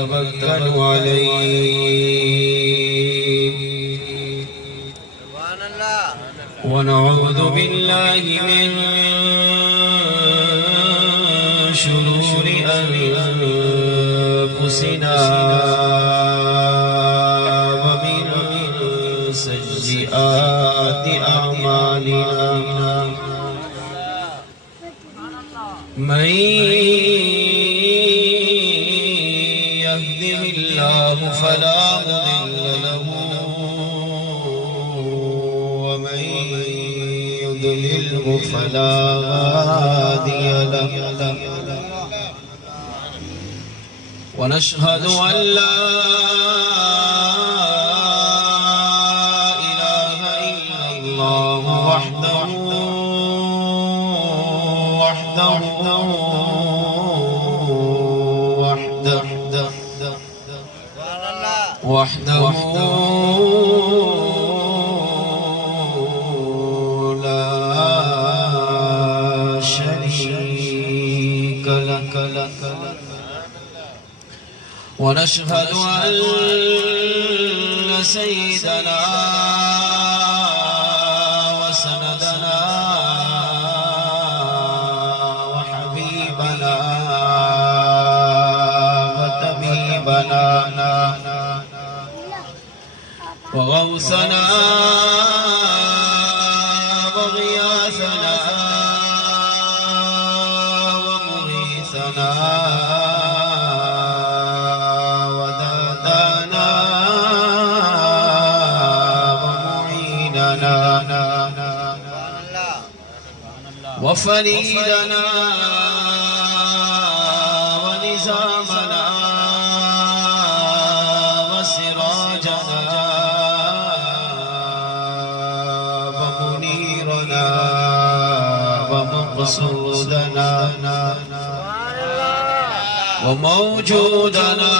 ونتوكل عليه ونعوذ بالله من شرور أنفسنا ومن سيئات أعمالنا من يهده الله فلا مضل له ومن يضلله فلا هادي له ونشهد أن لا إله إلا الله وحده لا شريك له ونشهد أن سيدنا وسندنا وحبيبنا وطبيبنا وغوثنا وغياثنا ومغيثنا ودادانا ومعيننا وفريدنا ونزامنا وسراجنا ومنيرنا ومقصودنا وموجودنا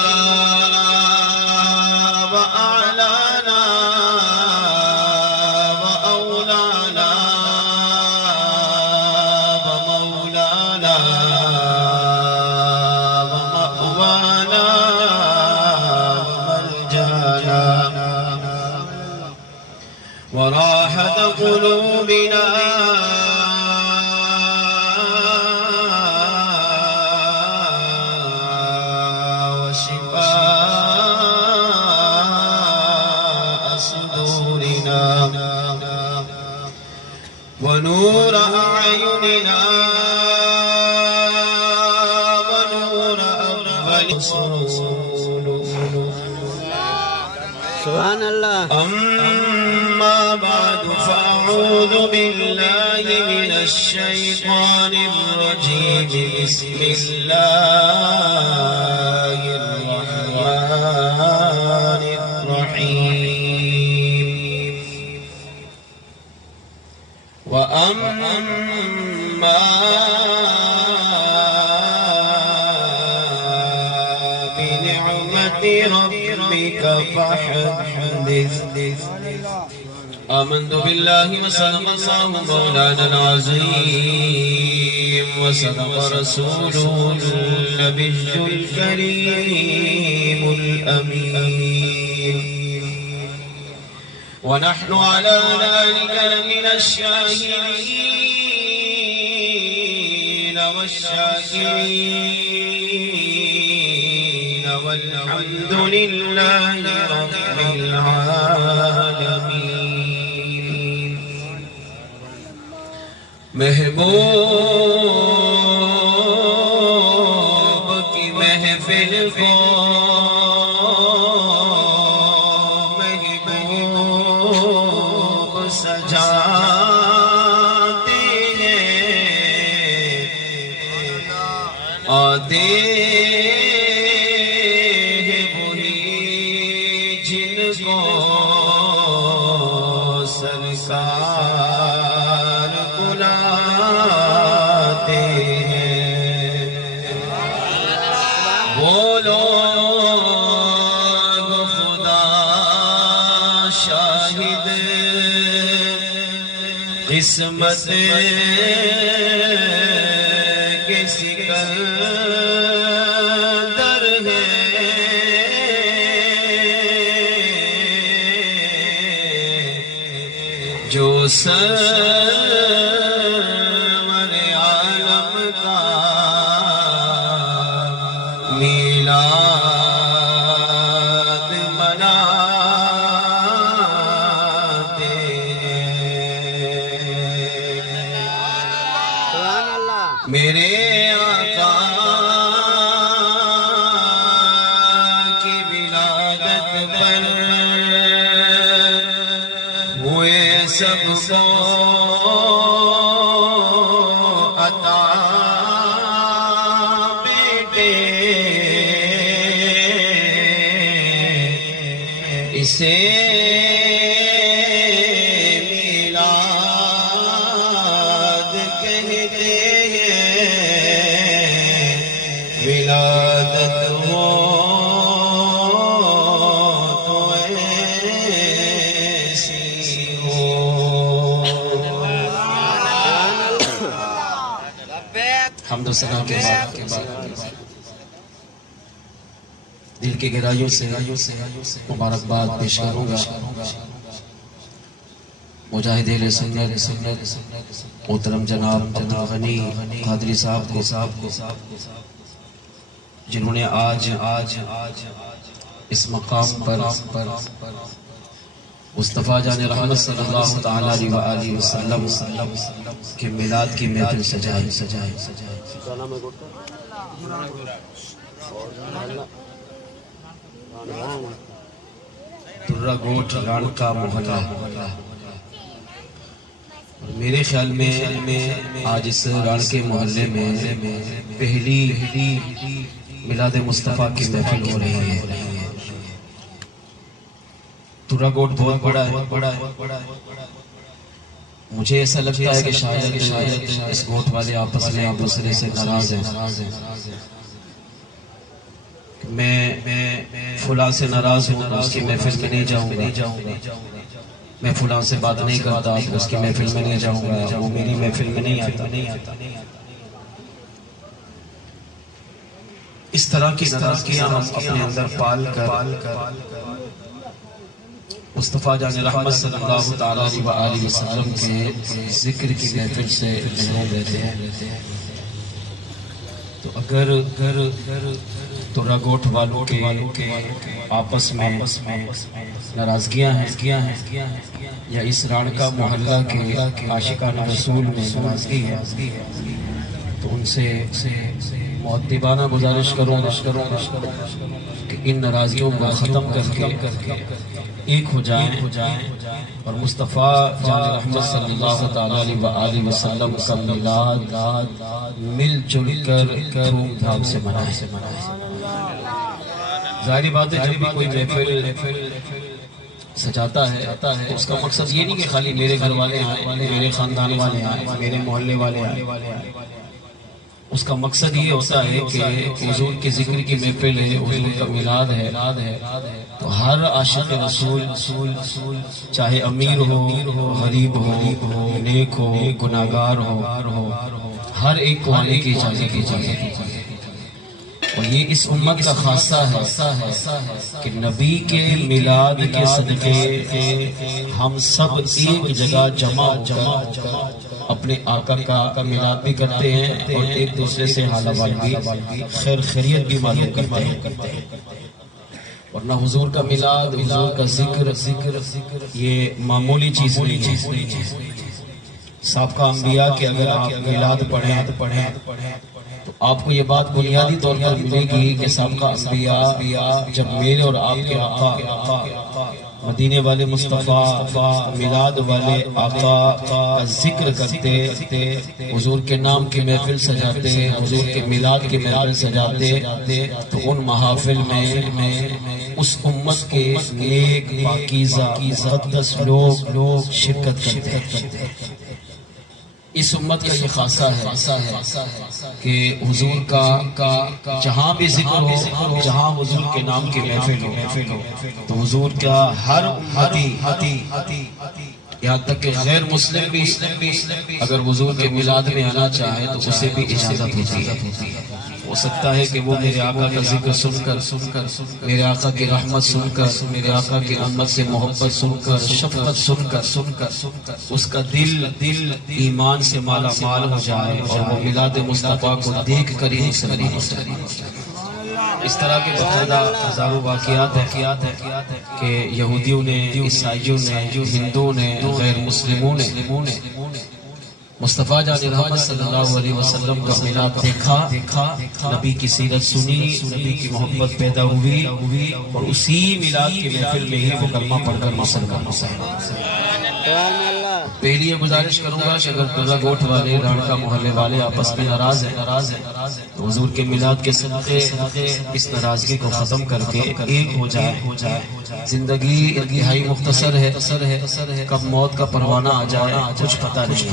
وأعلانا وأولانا ومولانا ومأوانا وملجانا وراحة قلوبنا ونور أعيننا ونور أقبال سبحان الله. أما بعد فأعوذ بالله من الشيطان الرجيم بسم الله الرحمن الرحيم وأما بنعمة ربك فحدث آمنت بالله وصدق الله مولانا العظيم وصدق رسوله النبي الكريم الأمين ونحن على ذلك لمن الشاهدين والشاكرين والحمد لله رب العالمين. محبوب کی محفل کو سجاتے ہیں آتے ہیں وہی جن کو سرکار بلاتے ہیں. وہ لوگ خدا شاہد قسمت کے سکندر ہے سرور عالم کا میلاد مناتے سبحان اللہ میرے آقا کی ولادت پر ہوئے سب کو عطا بیٹے اسے میلاد کہتے ہیں ولادت ہو تو ایسی ہو حمد و ثنا کے بعد دل کی گہرائیوں سے مبارکباد پیش کروں گا مجاہد اہل سنت محترم جناب عبدالغنی قادری صاحب کو جنہوں نے آج اس مقام پر مصطفیٰ جان رحمت صلی اللہ تعالی علیہ وآلہ وسلم کے میلاد کی محفل سجائی درہ گوٹ رانکا محلہ میرے خیال میں آج اس رانکے محلے میں پہلی میلاد مصطفیٰ کی محفل ہو رہی ہے درہ گوٹ بہت بڑا ہے مجھے ایسا لگتا ہے کہ شاید اس گوٹ والے آپس میں ایک دوسرے سے ناراض ہیں میں فلاں سے ناراض ہوں اس کی محفل میں نہیں جاؤں گا میں فلاں سے بات نہیں کرتا اس کی محفل میں نہیں جاؤں گا وہ میری محفل میں نہیں آتا اس طرح کی ناراضگیاں ہم اپنے اندر پال کر مصطفیٰ جان رحمت صلی اللہ تعالی علیہ وآلہ وسلم کے ذکر کی محفل سے محروم رہتے ہیں تو اگر درہ گوٹ والوں کے آپس میں ناراضگیاں ہیں یا اس رانکا محلہ کے عاشقان رسول میں ناراضگی ہے تو ان سے مؤدبانہ گزارش کروں کہ ان ناراضگیوں کو ختم کر کے ایک ہو جائیں اور مصطفیٰ جان رحمت صلی اللہ تعالی علیہ وآلہ وسلم کا میلاد مل جل کر دھوم دھام سے منائیں ظاہری بات ہے جب بھی کوئی محفل سجاتا ہے تو اس کا مقصد یہ نہیں کہ خالی میرے گھر والے آئیں میرے خاندان والے آئیں میرے محلے والے آئیں اس کا مقصد یہ ہوتا ہے کہ حضور کے ذکر کی محفل ہے حضور کا میلاد ہے تو ہر عاشق رسول چاہے امیر ہو غریب ہو نیک ہو گناہگار ہو ہر ایک کو آنے کی اجازت اور یہ اس امت کا خاصہ ہے کہ نبی کے میلاد کے صدقے ہم سب ایک جگہ جمع ہو اپنے آقا کا میلاد بھی کرتے ہیں اور ایک دوسرے سے حال احوال بھی خیر خیریت بھی معلوم کرتے ہیں ورنہ حضور کا میلاد حضور کا ذکر یہ معمولی چیز نہیں ہے سابقہ انبیاء کے اگر آپ میلاد پڑھیں تو آپ کو یہ بات بنیادی طور پر ملے گی کہ سابقہ انبیاء جب میرے اور آپ کے آقا مدینے والے مصطفیٰ میلاد والے آقا کا ذکر کرتے حضور کے نام کی محفل سجاتے حضور کے میلاد کی محفل سجاتے تو ان محافل میں اس امت کے نیک پاکیزہ مقدس لوگ شرکت کرتے اس امت کا یہ خاصہ ہے کہ حضور کا جہاں بھی ذکر ہو جہاں حضور کے نام کی محفل ہو تو حضور کا ہر امتی یہاں تک کہ غیر مسلم بھی اگر حضور کے میلاد میں آنا چاہے تو اسے بھی اجازت ہوتی ہے ہو سکتا ہے کہ وہ میرے آقا کا ذکر سن کر میرے آقا کی رحمت سن کر میرے آقا کی امت سے محبت سن کر شفقت سن کر اس کا دل ایمان سے مالا مال ہو جائے اور وہ میلاد مصطفیٰ کو دیکھ کر ہی مسلمان ہو جائے۔ اس طرح کے باقاعدہ ہزاروں واقعات ہیں کہ یہودیوں نے، عیسائیوں نے، ہندوؤں نے، غیر مسلموں نے مصطفیٰ جان رحمت صلی اللہ علیہ وسلم کا میلاد دیکھا، نبی کی سیرت سنی، نبی کی محبت پیدا ہوئی اور اسی میلاد کی محفل میں ہی وہ کلمہ پڑھ کر مسلمان ہو گئے۔ پہلی یہ گزارش کروں گا کہ اگر درہ گوٹھ والے، رانکا محلے والے آپس میں ناراض ہیں تو حضور کے میلاد کے صدقے اس ناراضگی کو ختم کر کے ایک ہو جائے۔ زندگی انتہائی مختصر ہے، کب موت کا پروانہ آ جائے کچھ پتہ نہیں،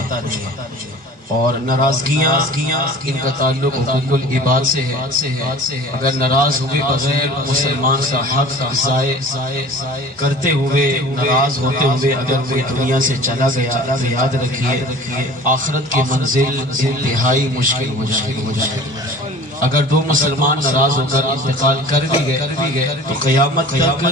اور ناراضگیاں ان کا تعلق حقوق العباد سے ہے۔ اگر ناراض ہوئے بغیر مسلمان کا حق ضائع کرتے ہوئے، ناراض ہوتے ہوئے اگر کوئی دنیا سے چلا گیا تو یاد رکھیے آخرت کی منزل انتہائی مشکل ہو جائے۔ اگر دو مسلمان ناراض ہو کر انتقال کر بھی گئے تو قیامت تک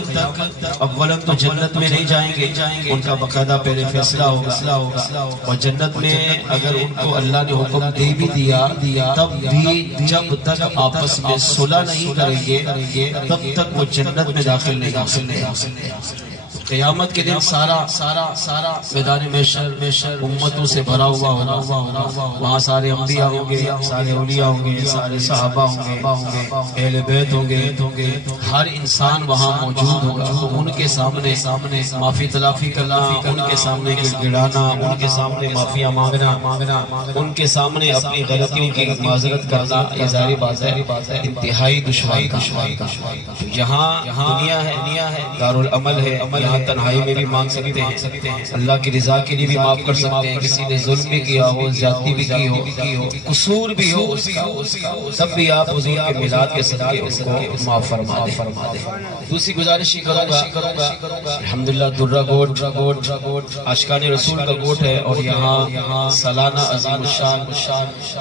اولاً تو جنت میں نہیں جائیں گے، ان کا باقاعدہ پہلے فیصلہ ہوگا، اور جنت میں اگر ان کو اللہ نے حکم دے بھی دیا تب بھی جب تک آپس میں صلح نہیں کریں گے تب تک وہ جنت میں داخل نہیں ہو سکتے۔ قیامت کے دن سارا میدان محشر امتوں سے بھرا ہوا ہوگا، وہاں سارے انبیاء ہوں گے، سارے اولیاء ہوں گے، سارے صحابہ ہوں گے، اہل بیت ہوں گے، ہر انسان وہاں موجود ہوگا۔ ان کے سامنے معافی تلافی کرنا، ان کے سامنے گڑگڑانا، ان کے سامنے معافیاں مانگنا، ان کے سامنے اپنی غلطیوں کی معذرت کرنا، یہ ظاہر بات ہے انتہائی دشواری کا۔ یہاں دنیا ہے، دارالعمل ہے، تنہائی میں بھی مانگ سکتے ہیں، اللہ کی رضا کے لیے بھی معاف کر سکتے ہیں، کسی نے ظلم بھی کیا ہو، زیادتی بھی کی ہو، قصور بھی ہو اس کا، تب بھی آپ حضور کے میلاد کے صدقے اس کو معاف فرما دیں۔ دوسری گزارش کروں گا، الحمدللہ درہ گوٹھ عاشقان رسول کا گوٹھ ہے، اور یہاں سالانہ عظیم الشان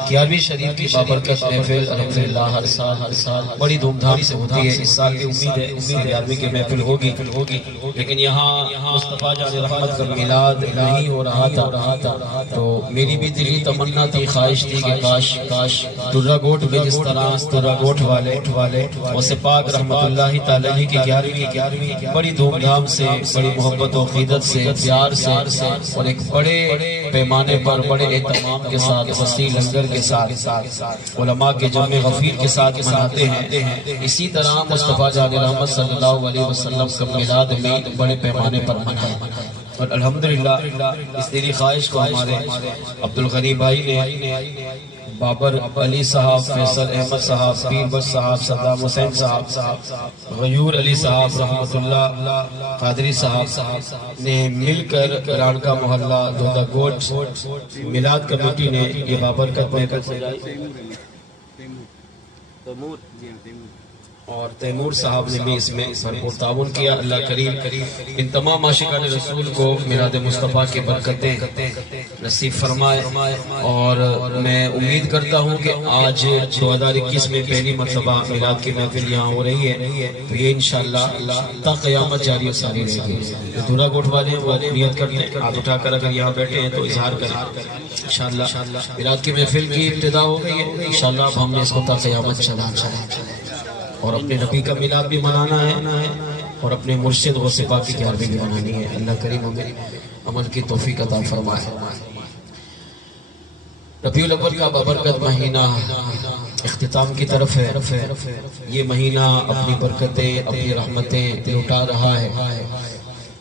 11ویں شریف کی بابرکت محفل الحمدللہ ہر سال بڑی دھوم دھام سے ہوتی ہے۔ اس سال بھی امید ہے 11ویں کی محفل ہوگی، لیکن یہاں مصطفیٰ جان رحمت کا میلاد نہیں ہو رہا تھا، تو میری بھی دلی تمنا تھی، خواہش تھی کہ کاش درہ گوٹھ میں جس طرح درہ گوٹھ والے غوث پاک رحمت اللہ تعالی کی 11ویں بڑی دھوم دھام سے، بڑی محبت و عقیدت سے، پیار سے اور ایک بڑے پیمانے پر بڑے اہتمام کے ساتھ، وسیع لنگر کے ساتھ، علماء کے جمع غفیر کے ساتھ مناتے ہیں، اسی طرح مصطفیٰ جان رحمت صلی اللہ علیہ وسلم کا میلاد میں بڑے پیمانے پر منائے۔ اور الحمدللہ اس دلی خواہش کو ہمارے عبدالغنی بھائی نے، بابر علی صاحب، فیصل احمد صاحب، پیر بخش صاحب، صدام حسین صاحب، غیور علی صاحب رحمت اللہ، قادری صاحب نے مل کر رانکا محلہ درہ گوٹھ میلاد کمیٹی نے یہ بابرکت محفل سجائی، اور تیمور صاحب نے بھی اس میں بھرپور تعاون کیا۔ اللہ کریم ان تمام عاشقان رسول کو میلاد مصطفیٰ کے برکتیں نصیب فرمائے، اور میں امید کرتا ہوں کہ آج 2021 میں پہلی مرتبہ میلاد کی محفل یہاں ہو رہی ہے، تو یہ انشاءاللہ تا قیامت جاری و ساری رہے گی۔ درہ گوٹھ والے وہ نیت کرتے ہیں، ہاتھ اٹھا کر اگر یہاں بیٹھے ہیں تو اظہار کریں، انشاءاللہ میلاد کی محفل کی ابتدا ہو گئی ہے، انشاءاللہ اب ہم نے اس کو تا قیامت چلانا اور اپنے نبی کا میلاد بھی منانا ہے، اور اپنے مرشد غوث پاک کی 11ویں بھی منانی ہے۔ اللہ کریم ہمیں عمل کی توفیق عطا فرمائے۔ ربیع الاول کا بابرکت مہینہ اختتام کی طرف ہے، یہ مہینہ اپنی برکتیں، اپنی رحمتیں لوٹا رہا ہے۔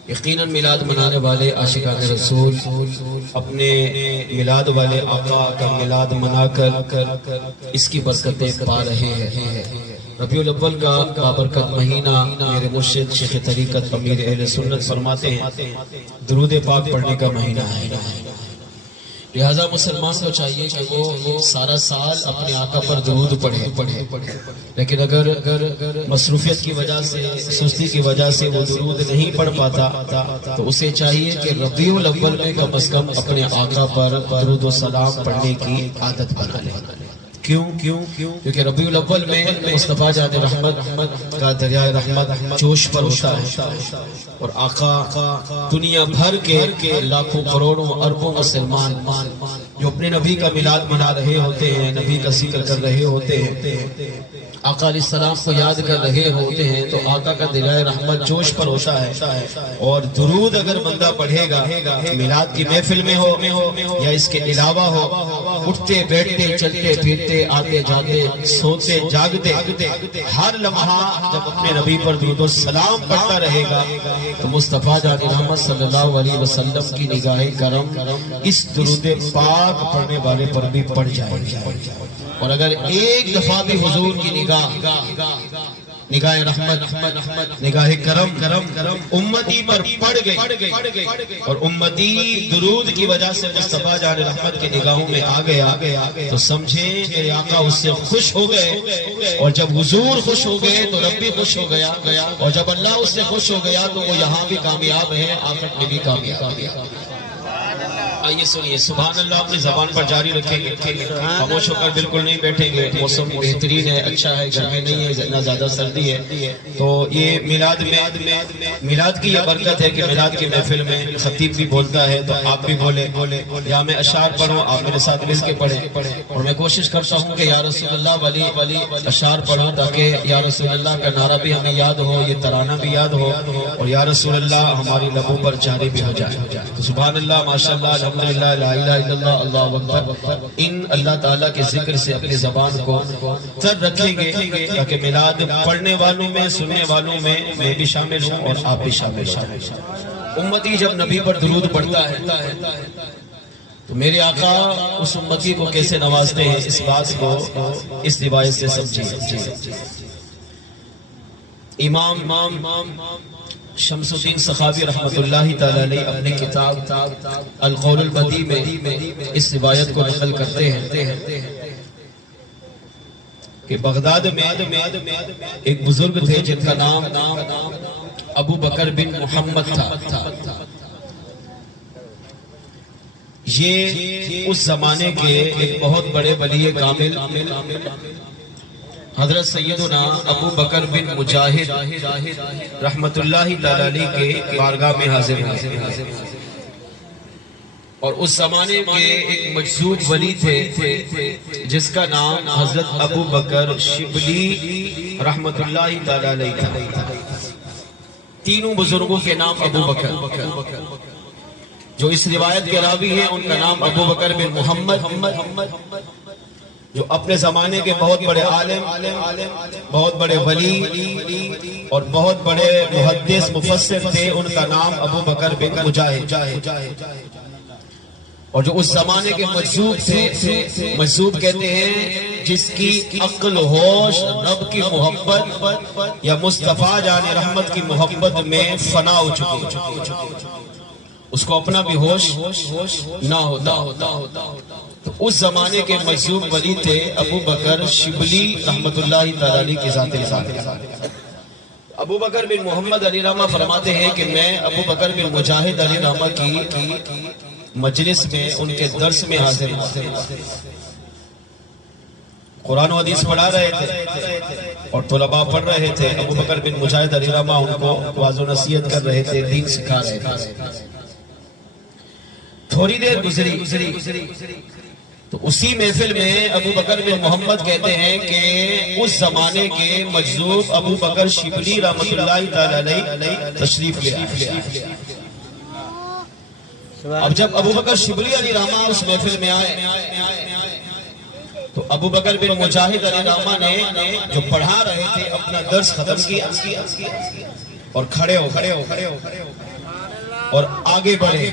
یقیناً میلاد منانے والے عاشقان رسول اپنے میلاد والے آقا کا میلاد منا کر اس کی برکتیں پا رہے ہیں۔ ربیع الاول کا بابرکت مہینہ میرے مرشد شیخ طریقت امیر اہل سنت فرماتے ہیں درود پاک پڑھنے کا مہینہ ہے، لہذا مسلمان کو چاہیے کہ وہ سارا سال اپنے آقا پر درود پڑھے، لیکن اگر مصروفیت کی وجہ سے، سستی کی وجہ سے وہ درود نہیں پڑھ پاتا تو اسے چاہیے کہ ربیع الاول میں کم از کم اپنے آقا پر درود و سلام پڑھنے کی عادت بنا لے۔ کیوں کیونکہ ربیع الاول میں مصطفیٰ جان رحمت کا دریائے رحمت جوش پر ہوتا ہے، اور آقا دنیا بھر کے لاکھوں کروڑوں اربوں مسلمان جو اپنے نبی کا میلاد منا رہے ہوتے ہیں، نبی کا ذکر کر رہے ہوتے ہیں، آقا علیہ السلام کو یاد کر رہے ہوتے ہیں، تو آقا کا دریائے رحمت جوش پر ہوتا ہے۔ اور درود اگر بندہ پڑھے گا، میلاد کی محفل میں ہو یا اس کے علاوہ ہو، اٹھتے بیٹھتے چلتے پھرتے آتے جاتے سوتے جاگتے ہر لمحہ جب اپنے نبی پر درود و سلام پڑھتا رہے گا تو مصطفیٰ جان رحمت صلی اللہ علیہ وسلم کی نگاہ کرم اس درود پاک پڑھنے والے پر بھی پڑ جائے گی۔ اور اگر ایک دفعہ بھی حضور کی نگاہ رحمت نگاہ کرم امتی پر پڑ گئی اور امتی درود کی وجہ سے مصطفیٰ جان رحمت کی نگاہوں میں آ گیا تو سمجھیں میرے آقا اس سے خوش ہو گئے، اور جب حضور خوش ہو گئے تو رب بھی خوش ہو گیا، اور جب اللہ اس سے خوش ہو گیا تو وہ یہاں بھی کامیاب ہے، آخرت میں بھی کامیاب ہے۔ آئیے سنیے، سبحان اللہ اپنی زبان پر جاری رکھیں گے، خاموش ہو کر بالکل نہیں بیٹھیں گے۔ موسم بہترین ہے، اچھا ہے، گرمی نہیں ہے، نہ زیادہ سردی ہے، تو یہ میلاد کی یہ برکت ہے کہ میلاد کی محفل میں خطیب بھی بولتا ہے تو آپ بھی بولے، یا میں اشعار پڑھوں آپ میرے ساتھ مل کے پڑھیں، اور میں کوشش کرتا ہوں کہ یا رسول اللہ والی اشعار پڑھوں تاکہ یا رسول اللہ کا نعرہ بھی ہمیں یاد ہو، یہ ترانہ بھی یاد ہو، اور یا رسول اللہ ہماری لبوں پر جاری بھی ہو جائے۔ تو سبحان اللہ، ماشاءاللہ، الحمدللہ، لا الہ الا اللہ، اللہ اکبر، ان اللہ تعالیٰ کے ذکر سے اپنی زبان کو تر رکھیں گے تاکہ میلاد پڑھنے والوں میں، سننے والوں میں میں بھی شامل ہوں اور آپ بھی شامل ہوں۔ امتی جب نبی پر درود پڑھتا ہے تو میرے آقا اس امتی کو کیسے نوازتے ہیں، اس بات کو اس روایت سے سمجھیے۔ امام شمس الدین سخاوی رحمت اللہ تعالی علیہ اپنی کتاب القول البدیع میں اس روایت کو نقل کرتے ہیں کہ بغداد میں ایک بزرگ تھے جن کا نام ابو بکر بن محمد تھا۔ یہ اس زمانے کے ایک بہت بڑے ولی کامل حضرت سیدنا ابو بکر بن مجاہد رحمت اللہ تعالی علیہ کے بارگاہ میں حاضر ہوئے، اور اس زمانے کے ایک مجذوب ولی تھے جس کا نام حضرت ابو بکر شبلی رحمت اللہ تعالی علیہ تھا۔ تینوں بزرگوں کے نام ابو بکر، جو اس روایت کے راوی ہیں ان کا نام ابو بکر بن محمد، جو اپنے زمانے کے بہت بڑے عالم، بہت بڑے ولی اور بہت بڑے محدث مفسر تھے، ان کا نام ابو بکر بن مجاہد، اور جو اس زمانے کے مجذوب تھے، مجذوب کہتے ہیں جس کی عقل، ہوش، رب کی محبت یا مصطفیٰ جان رحمت کی محبت میں فنا ہو چکی، اس کو اپنا بھی ہوش نہ ہوتا۔ تو اس زمانے کے مجذوب ولی تھے ابو بکر شبلی رحمت اللہ تعالی کی ذات۔ ابو بکر بن محمد علی رحمہ فرماتے ہیں کہ میں ابو بکر بن مجاہد علی رحمہ کی مجلس میں، ان کے درس میں حاضر ہوا، قرآن و حدیث پڑھا رہے تھے اور طلباء پڑھ رہے تھے۔ ابو بکر بن مجاہد علی رحمہ ان کو واعظ و نصیحت کر رہے تھے، دین سکھا رہے تھے۔ تھوڑی دیر گزری تو اسی محفل میں ابو بکر بن محمد کہتے ہیں کہ اس زمانے کے مجذوب ابو بکر شبلی رحمت اللہ تعالی علیہ تشریف لے آئے۔ اب جب ابو بکر شبلی علی رحمہ اس محفل میں آئے تو ابو بکر بن مجاہد علی رحمہ نے جو پڑھا رہے تھے اپنا درس ختم کیا اور کھڑے ہو اور آگے بڑھے،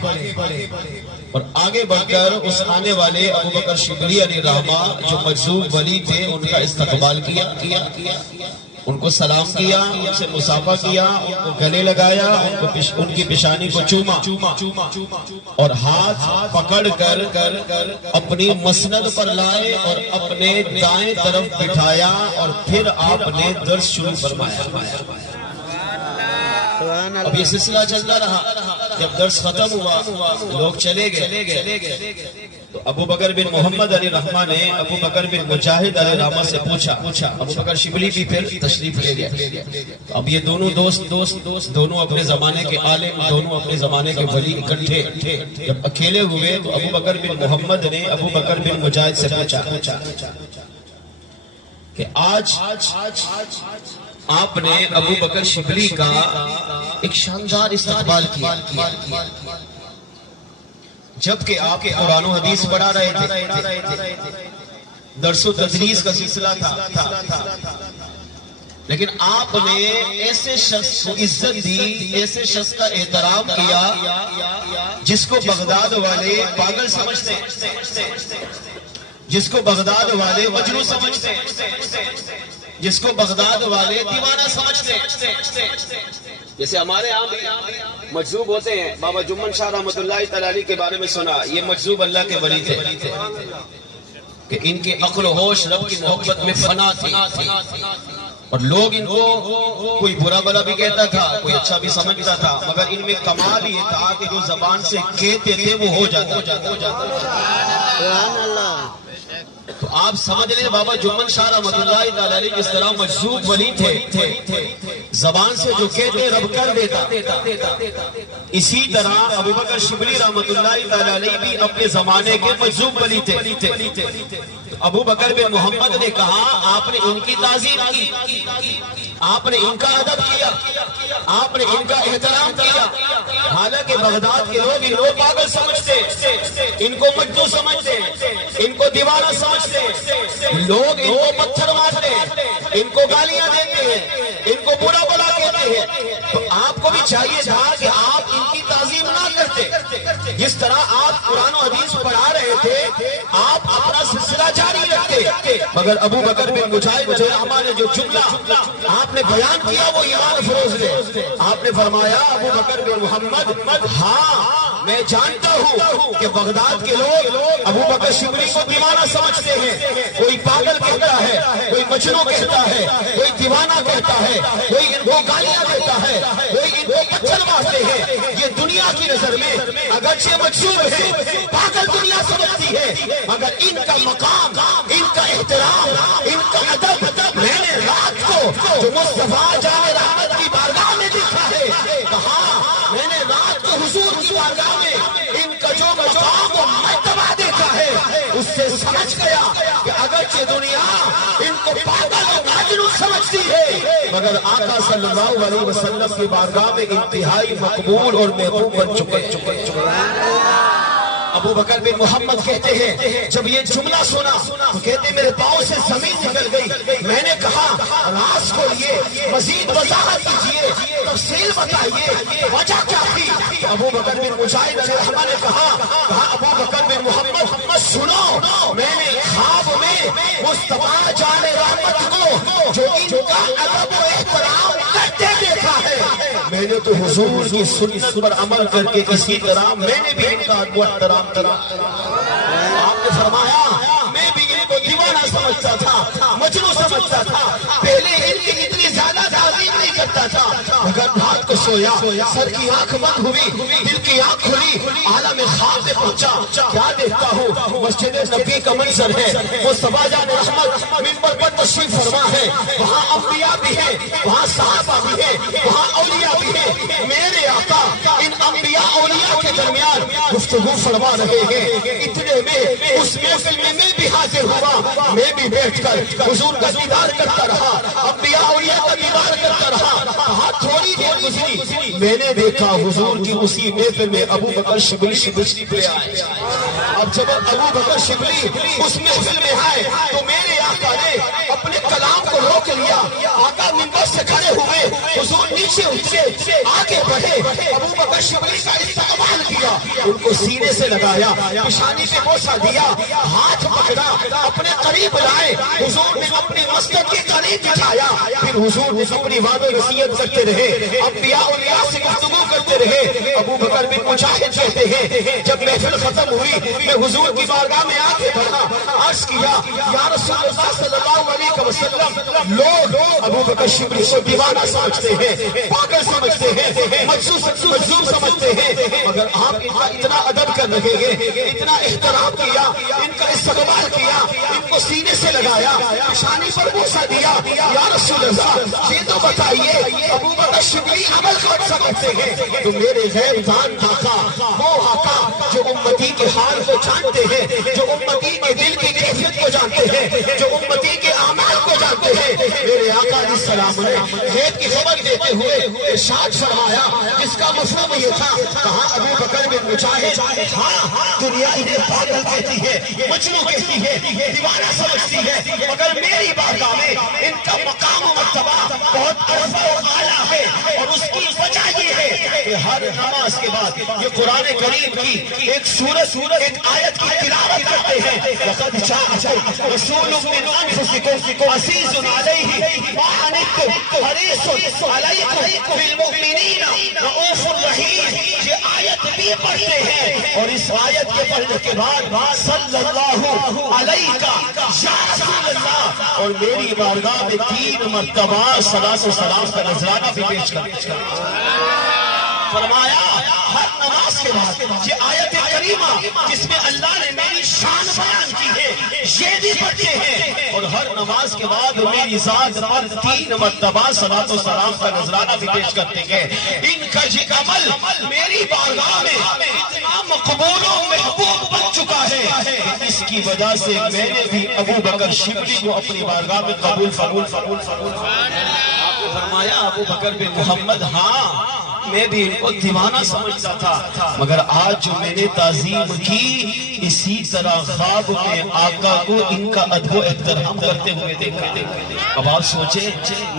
اور آگے بڑھ کر اس آنے والے ابو بکر شبلی علی رحمہ جو مجذوب ولی تھے ان کا استقبال کیا، ان کو سلام کیا، ان سے مصافحہ کیا، ان کو گلے لگایا، ان کی پیشانی کو چوما اور ہاتھ پکڑ کر اپنی مسند پر لائے اور اپنے دائیں طرف بٹھایا، اور پھر آپ نے درس شروع فرمایا۔ اب یہ سلسلہ چلتا رہا، جب درس ختم ہوا لوگ چلے گئے، تو ابو بکر بن محمد علی رحمہ نے ابو بکر بن مجاہد علی رحمہ سے پوچھا، ابو بکر شبلی بھی پھر تشریف لے گیا۔ اب یہ دونوں دوست دونوں اپنے زمانے کے عالم، دونوں اپنے زمانے کے ولی اکٹھے جب اکیلے ہوئے تو ابو بکر بن محمد نے ابو بکر بن مجاہد سے پوچھا کہ آج آپ نے ابو بکر شبلی کا ایک شاندار استقبال کیا، جبکہ آپ قرآن و حدیث پڑھا رہے تھے، درس و تدریس کا سلسلہ تھا، لیکن آپ نے ایسے شخص کو عزت دی، ایسے شخص کا احترام کیا جس کو بغداد والے پاگل سمجھتے ہیں، جس کو بغداد والے مجنون سمجھتے ہیں، جس کو بغداد والے دیوانہ سمجھتے ہیں۔ جیسے ہمارے یہاں بھی مجذوب ہوتے ہیں، بابا جمن شاہ رحمۃ اللہ تعالی علیہ کے بارے میں سنا، یہ مجذوب اللہ کے ولی تھے کہ ان کے عقل و ہوش رب کی محبت میں فنا تھی، اور لوگ ان کو کوئی برا بلا بھی کہتا تھا، کوئی اچھا بھی سمجھتا تھا، مگر ان میں کمال یہ تھا کہ جو زبان سے کہتے تھے وہ ہو جاتا۔ سبحان اللہ۔ تو آپ سمجھ لیں بابا جمن شاہ رحمۃ اللہ تعالی علیہ جس طرح مجذوب ولی تھے، زبان سے جو کہتے رب کر دیتا، اسی طرح ابو بکر شبلی رحمۃ اللہ تعالی علیہ بھی اپنے زمانے کے مجذوب ولی تھے۔ ابو بکر بن محمد نے کہا آپ نے ان کی تعظیم کی، آپ نے ان کا ادب کیا، آپ نے ان کا احترام کیا، حالانکہ بغداد کے لوگ ان کو پاگل سمجھتے، ان کو مجنون سمجھتے، ان کو دیوانہ سمجھتے، لوگ ان کو پتھر مارتے، ان کو گالیاں دیتے ہیں، ان کو برا بلا کہتے ہیں۔ تو آپ کو بھی چاہیے تھا کہ آپ ان کی تعظیم نہ کرتے، جس طرح آپ قرآن و حدیث پڑھا رہے تھے آپ اپنا سلسلہ جاری رکھتے، مگر ابو بکر بن مجاہد علیہ رحمہ نے جو جملہ آپ نے بیان کیا وہ ایمان افروز ہے۔ آپ نے فرمایا ابو بکر بن محمد، ہاں میں جانتا ہوں کہ بغداد کے لوگ ابو بکر شبلی کو دیوانہ سمجھتے ہیں، کوئی پاگل کہتا ہے، کوئی مجنون کہتا ہے، کوئی دیوانہ کہتا ہے، کوئی ان کو گالیاں دیتا ہے، کوئی ان کو پتھر مارتے ہیں۔ یہ دنیا کی نظر میں اگرچہ مجنون ہے، پاگل دنیا سمجھتی ہے، مگر ان کا مقام، ان کا احترام، ان کا ادب میں نے رات کو جو مصطفیٰ جان رحمت کی بارگاہ میں دیکھا ہے، کہاں میں نے رات کو حضور کی بارگاہ میں ان کا جو مقام و مرتبہ دیکھا ہے، اس سے سمجھ گیا کہ اگرچہ دنیا ان کو پاگل و مجنون سمجھتی ہے، مگر آقا صلی اللہ علیہ وسلم کی بارگاہ میں انتہائی مقبول اور محبوب بن چکے۔ ابو بکر بن محمد کہتے ہیں جب یہ جملہ سنا تو کہتے میرے پاؤں سے زمین نکل گئی، میں نے کہا راز کھولیے، مزید وضاحت کیجیے، تفصیل بتائیے، وجہ کیا تھی؟ ابو بکر بن مجاہد علیہ رحمہ نے کہا ابو بکر بن محمد سنو، میں نے خواب میں مصطفیٰ جان رحمت کو جو ان کا ادب و احترام کرتے دیکھا ہے، میں نے تو حضور کی سنت پر عمل کر کے اسی طرح میں نے بھی ان کا ادب و احترام کیا۔ آپ نے فرمایا میں بھی ان کو دیوانہ سمجھتا تھا، مجنون سمجھتا تھا، پہلے ان کی اتنی زیادہ تعظیم نہیں کرتا تھا، مگر رات کو سویا، سر کی آنکھ بند ہوئی، دل کی آنکھ کھلی، عالم خواب میں پہنچا، کیا دیکھتا ہوں؟ مسجد نبی کا منظر ہے، مصطفیٰ جان رحمت منبر پر تشریف فرما ہے، وہاں انبیاء بھی ہیں، وہاں صحابہ بھی ہیں، وہاں اولیاء بھی ہیں، میرے آقا ان انبیاء اولیاء کے درمیان گفتگو فرما رہے ہیں۔ اتنے میں اس محفل میں میں بھی حاضر ہوا، میں بھی بیٹھ کر حضور کا دیدار کرتا رہا، انبیاء اولیاء کا دیدار کرتا رہا، تھوڑی دیر گزری، میں نے دیکھا حضور کی اسی محفل میں ابو بکر شبلی تشریف لے آئے۔ اب جب ابو بکر شبلی اس محفل میں آئے تو میرے آقا نے اپنے کلام کو روک لیا، آقا منبر سے کھڑے ہوئے، حضور نیچے اترے، آگے بڑھے، ابو بکر شبلی کا استقبال کیا، ان کو سینے سے لگایا، پیشانی پہ بوسہ دیا، ہاتھ پکڑا، اپنے قریب لائے، حضور نے اپنے مسجد کے قریب بٹھایا، پھر حضور نے اپنی وعدہ نصیحت کرتے رہے، انبیاء اولیاء سے گفتگو کرتے رہے۔ ابو بکر بن مجاہد کہتے ہیں جب محفل ختم ہوئی میں حضور کی بارگاہ میں آگے بڑھا، عرض کیا یا رسول اللہ صلی اللہ علیہ وسلم، لوگ ابو بکر شبلی کو دیوانہ سمجھتے ہیں، پاگل سمجھتے ہیں، مجنون سمجھتے ہیں، مگر آپ ان کا اتنا ادب کر رہے ہیں، اتنا احترام کیا، ان کا استقبال کیا، ان کو سینے سے لگایا، پیشانی پر بوسہ دیا، یا رسول اللہ یہ تو بتائیے ابو بکر شبلی عمل کون سا کرتے ہیں؟ تو میرے غیر دان آقا، وہ آقا جو امتی کے حال کو جانتے ہیں، جو امتی کے دل کی کیفیت کو جانتے ہیں، جو امتی کے اعمال کو جانتے ہیں، میرے آقا علیہ السلام نے غیب کی خبر دیتے ہوئے ارشاد فرمایا جس کا مفہوم یہ تھا، کہاں ابو بکر بن مجاہد، ہاں دنیا انہیں پاگل کہتی ہے، مجنون کہتی ہے، دیوانہ سمجھتی ہے، مگر میری بارگاہ میں ان کا مقام و مرتبہ بہت عرفہ و اعلیٰ ہے، اور اس کی وجہ یہ ہے کہ ہر نماز کے بعد یہ قرآن کریم کی ایک سورت ایک آیت کی تلاوت کرتے ہیں۔ لقد جاءکم رسول من انفسکم عزیز علیہ ما عنتم حریص علیکم بالمؤمنین رؤوف رحیم۔ یہ آیت بھی پڑھتے ہیں اور اس آیت کے پڑھنے کے بعد صلی اللہ علیہ یا رسول اللہ، اور میری بارگاہ میں 3 مرتبہ صلاۃ و سلام کا نذرانہ بھی پیش کرتے ہیں۔ فرمایا ہر نماز کے بعد یہ آیت کریمہ جس میں اللہ نے میری شان بیان کی ہے یہ بھی پڑھتے ہیں، اور ہر نماز کے بعد میری ذات پر 3 مرتبہ صلاۃ و سلام کا نذرانہ بھی پیش کرتے ہیں۔ ان کا یہ عمل میری بارگاہ میں اتنا مقبول و محبوب بن چکا ہے، اس کی وجہ سے میں نے بھی ابو بکر شبلی کو اپنی بارگاہ میں قبول آپ نے فرمایا ابو بکر بن محمد، ہاں میں بھی ان کو دیوانہ سمجھتا تھا، مگر آج جو میں نے تعظیم کی اسی طرح خواب میں آقا کو ان کا ادب و احترام کرتے ہوئے دیکھا۔ اب آپ سوچیں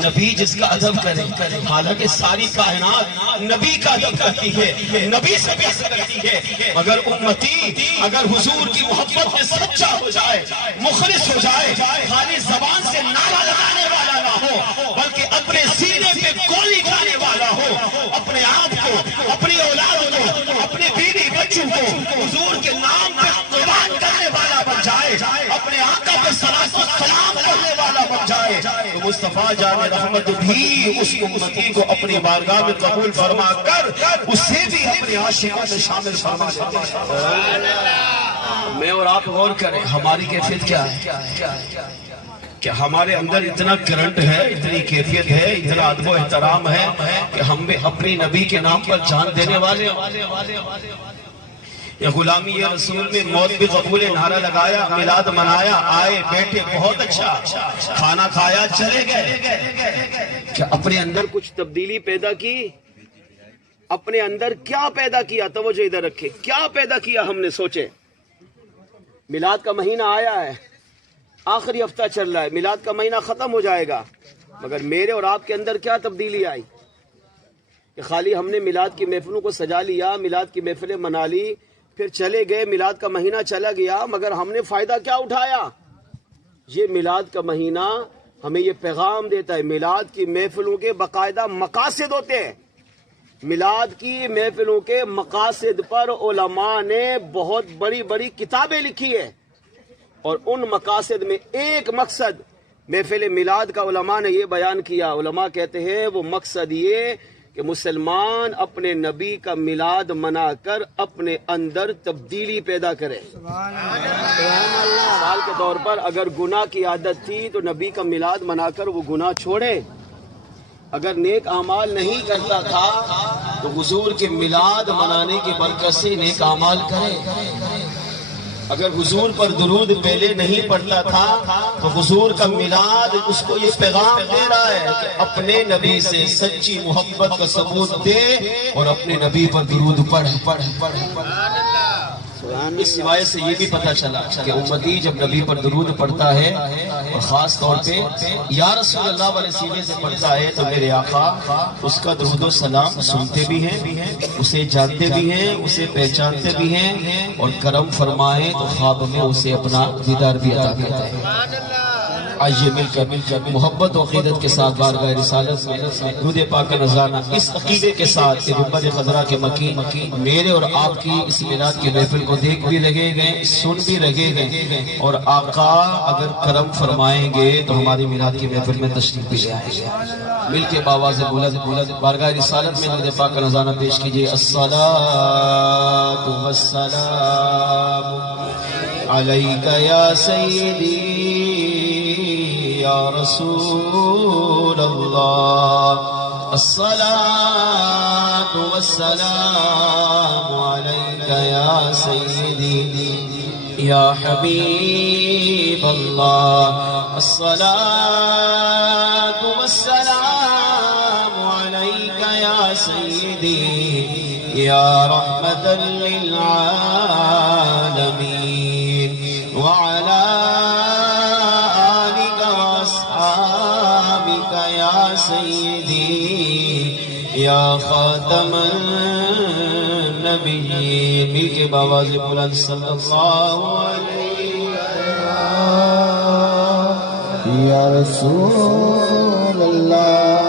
نبی جس کا ادب کرے، حالانکہ ساری کائنات نبی کا ادب کرتی ہے، نبی سے بھی ادب کرتی ہے، مگر امتی اگر حضور کی محبت میں سچا ہو جائے، مخلص ہو جائے، خالی زبان سے نعرہ لگانے والا نہ ہو بلکہ اپنے سینے پہ گولی کھانے والا ہو، اپنے آپ کو، اپنی اولاد کو، اپنے بیوی بچوں کو حضور کے نام پہ قربان کرنے والا بن جائے، اپنے آقا پہ صلاۃ و سلام کرنے والا بن جائے، تو مصطفیٰ جان رحمت بھی اس امتی کو اپنی بارگاہ میں قبول فرما کر اسے بھی اپنے عاشقوں میں شامل فرما دیتے ہیں۔ میں اور آپ غور کریں ہماری کیفیت کیا ہے؟ کہ ہمارے اندر اتنا کرنٹ ہے، اتنی کیفیت ہے، اتنا ادب و احترام ہے کہ ہم بھی اپنی نبی کے نام پر جان دینے والے، یا غلامی یا رسول میں موت بھی قبول، نعرہ لگایا، میلاد منایا، آئے بیٹھے بہت اچھا، کھانا کھایا چلے گئے، کہ اپنے اندر کچھ تبدیلی پیدا کی؟ اپنے اندر کیا پیدا کیا؟ توجہ ادھر رکھے، کیا پیدا کیا ہم نے؟ سوچے میلاد کا مہینہ آیا ہے، آخری ہفتہ چل رہا ہے، میلاد کا مہینہ ختم ہو جائے گا، مگر میرے اور آپ کے اندر کیا تبدیلی آئی کہ خالی ہم نے میلاد کی محفلوں کو سجا لیا، میلاد کی محفلیں منا لی، پھر چلے گئے، میلاد کا مہینہ چلا گیا، مگر ہم نے فائدہ کیا اٹھایا؟ یہ میلاد کا مہینہ ہمیں یہ پیغام دیتا ہے، میلاد کی محفلوں کے باقاعدہ مقاصد ہوتے ہیں، میلاد کی محفلوں کے مقاصد پر علماء نے بہت بڑی بڑی کتابیں لکھی ہیں، اور ان مقاصد میں ایک مقصد محفل میلاد کا علماء نے یہ بیان کیا، علماء کہتے ہیں وہ مقصد یہ کہ مسلمان اپنے نبی کا میلاد منا کر اپنے اندر تبدیلی پیدا کرے۔ مثال کے طور پر اگر گناہ کی عادت تھی تو نبی کا میلاد منا کر وہ گناہ چھوڑے، اگر نیک اعمال نہیں کرتا تھا تو حضور کے میلاد منانے کی برکت سے نیک اعمال کرے، اگر حضور پر درود پہلے نہیں پڑھتا تھا تو حضور کا میلاد اس کو یہ پیغام دے رہا ہے کہ اپنے نبی سے سچی محبت کا ثبوت دے اور اپنے نبی پر درود پڑھ۔ اس روایت سے یہ بھی پتہ چلا کہ امتی جب نبی پر درود پڑھتا ہے اور خاص طور پہ یا رسول اللہ والے سینے سے پڑھتا ہے تو میرے آقا اس کا درود و سلام سنتے بھی ہیں، اسے جانتے بھی ہیں، اسے پہچانتے بھی ہیں، اور کرم فرمائے تو خواب میں اسے اپنا دیدار بھی عطا کرتا ہے۔ آئیے مل کر محبت و عقیدت کے ساتھ بارگاہ رسالت میں درود پاک کا نذرانہ اس عقیدے کے ساتھ کہ گنبد خضرا کے مکین میرے اور آپ کی اس میلاد کی محفل کو دیکھ بھی رہے گئے، سن بھی رہے گئے، اور آقا اگر کرم فرمائیں گے تو ہماری میلاد کی محفل میں تشریف بھی لے آئیں گے۔ مل کے باواز بلند بارگاہ رسالت میں درود پاک کا نذرانہ پیش کیجئے۔ الصلاۃ والسلام علیک یا سیدی یا رسول اللہ، الصلاۃ والسلام علیک یا سیدی یا حبیب اللہ، الصلاۃ والسلام علیک یا سیدی یا رحمت للعالمین وعلی آلک واصحابک یا سیدی یا خاتم النبیین۔ مل کے باواز بلند صلی اللہ علیہ یا رسول اللہ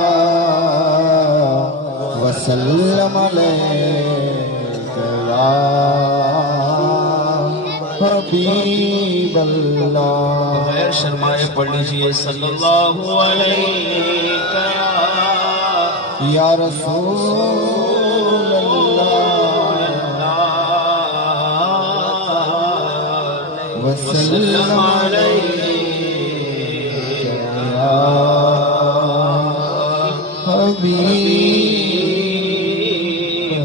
وسلم علیک یا حبیب اللہ۔ غیر شرمائے پڑھ لیجئے صلی اللہ علیہ یا رسول اللہ وسلم علیک یا حبیب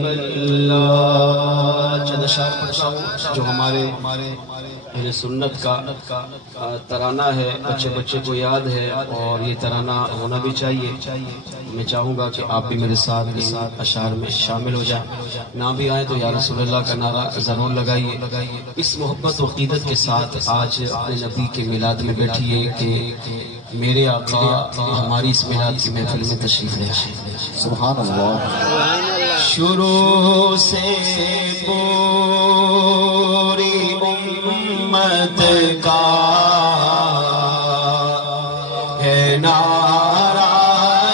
اللہ۔ چند اشعار پڑھتا ہوں جو ہمارے اہل سنت کا ترانہ ہے، بچے بچے کو یاد ہے اور یہ ترانہ ہونا بھی چاہیے۔ میں چاہوں گا کہ آپ بھی میرے ساتھ اشعار میں شامل ہو جائیں، نہ بھی آئیں تو یا رسول اللہ کا نعرہ ضرور لگائیے۔ اس محبت و عقیدت کے ساتھ آج اپنے نبی کے میلاد میں بیٹھیے کہ میرے آقا ہماری اس میلاد کی محفل میں تشریف لے آئے۔ سبحان اللہ۔ شروع سے پوری امت کا ہے نعرہ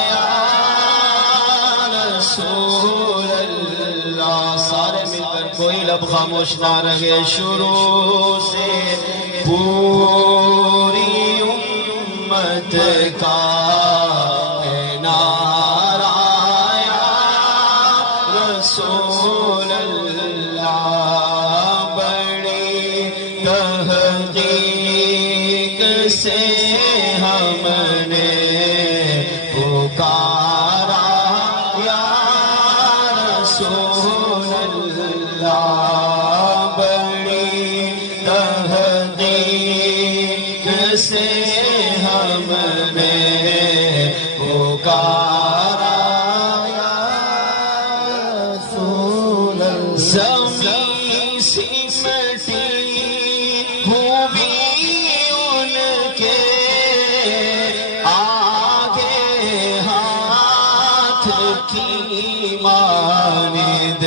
یا رسول اللہ، سارے مل کر کوئی لب خاموش نہ رہے۔ شروع سے پوری امت کا ہے نعرہ یا رسول اللہ، بڑی تحقیق سے ہم نے پکارا یا رسول اللہ، بڑی تحقیق سے ہم نے پکارا یا رسول اللہ۔ زمین سمٹی ہوئی ان کے آگے ہاتھ کی مانند،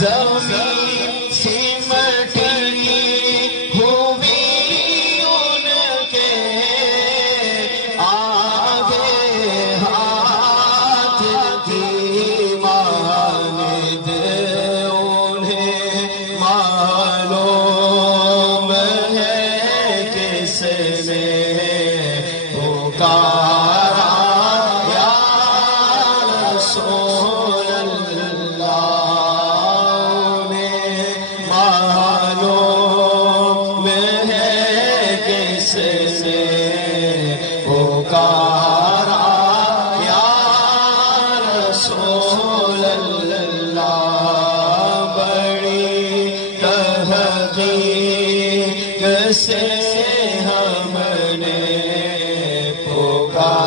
زمین سمٹی ہوئی ان کے آگے ہاتھ کی مانند، انہیں معلوم ہے کس نے پکارا یا رسول اللہ، انہیں معلوم ہے کس نے پکارا یا رسول اللہ، بڑی تحقیق سے ہم نے پکارا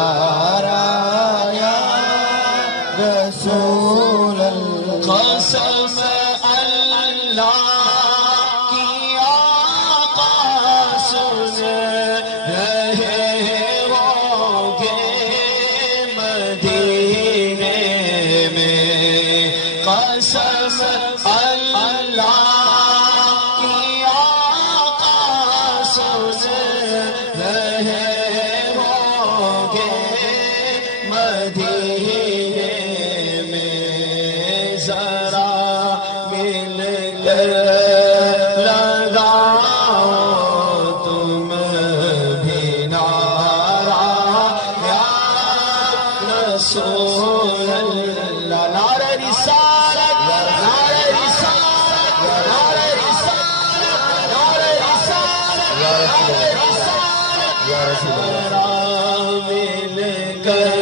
رسول اللہ نعرہ رسالت نعرہ رسالت نعرہ رسالت نعرہ رسالت یا رسول اللہ یا رسول اللہ مل کر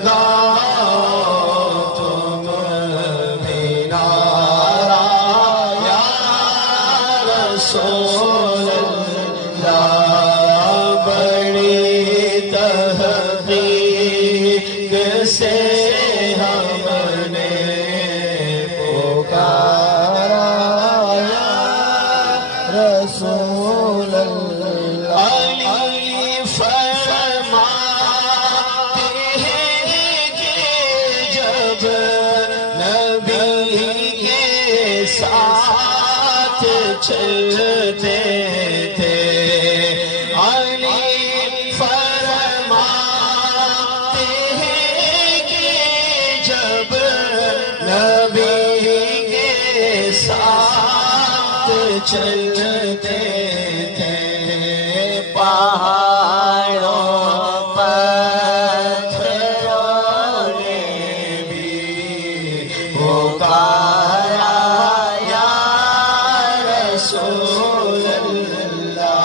لگاؤ تم بھی نعرہ یا رسول اللہ بڑی تحقیق سے ہم نے پکارا یا رسول اللہ علی فرماتے ہیں کہ جب نبی کے ساتھ چلتے تھے علی فرماتے ہیں کہ جب نبی کے ساتھ چلتے تھے پہاڑوں پتھروں نے بھی پکارا یا رسول اللہ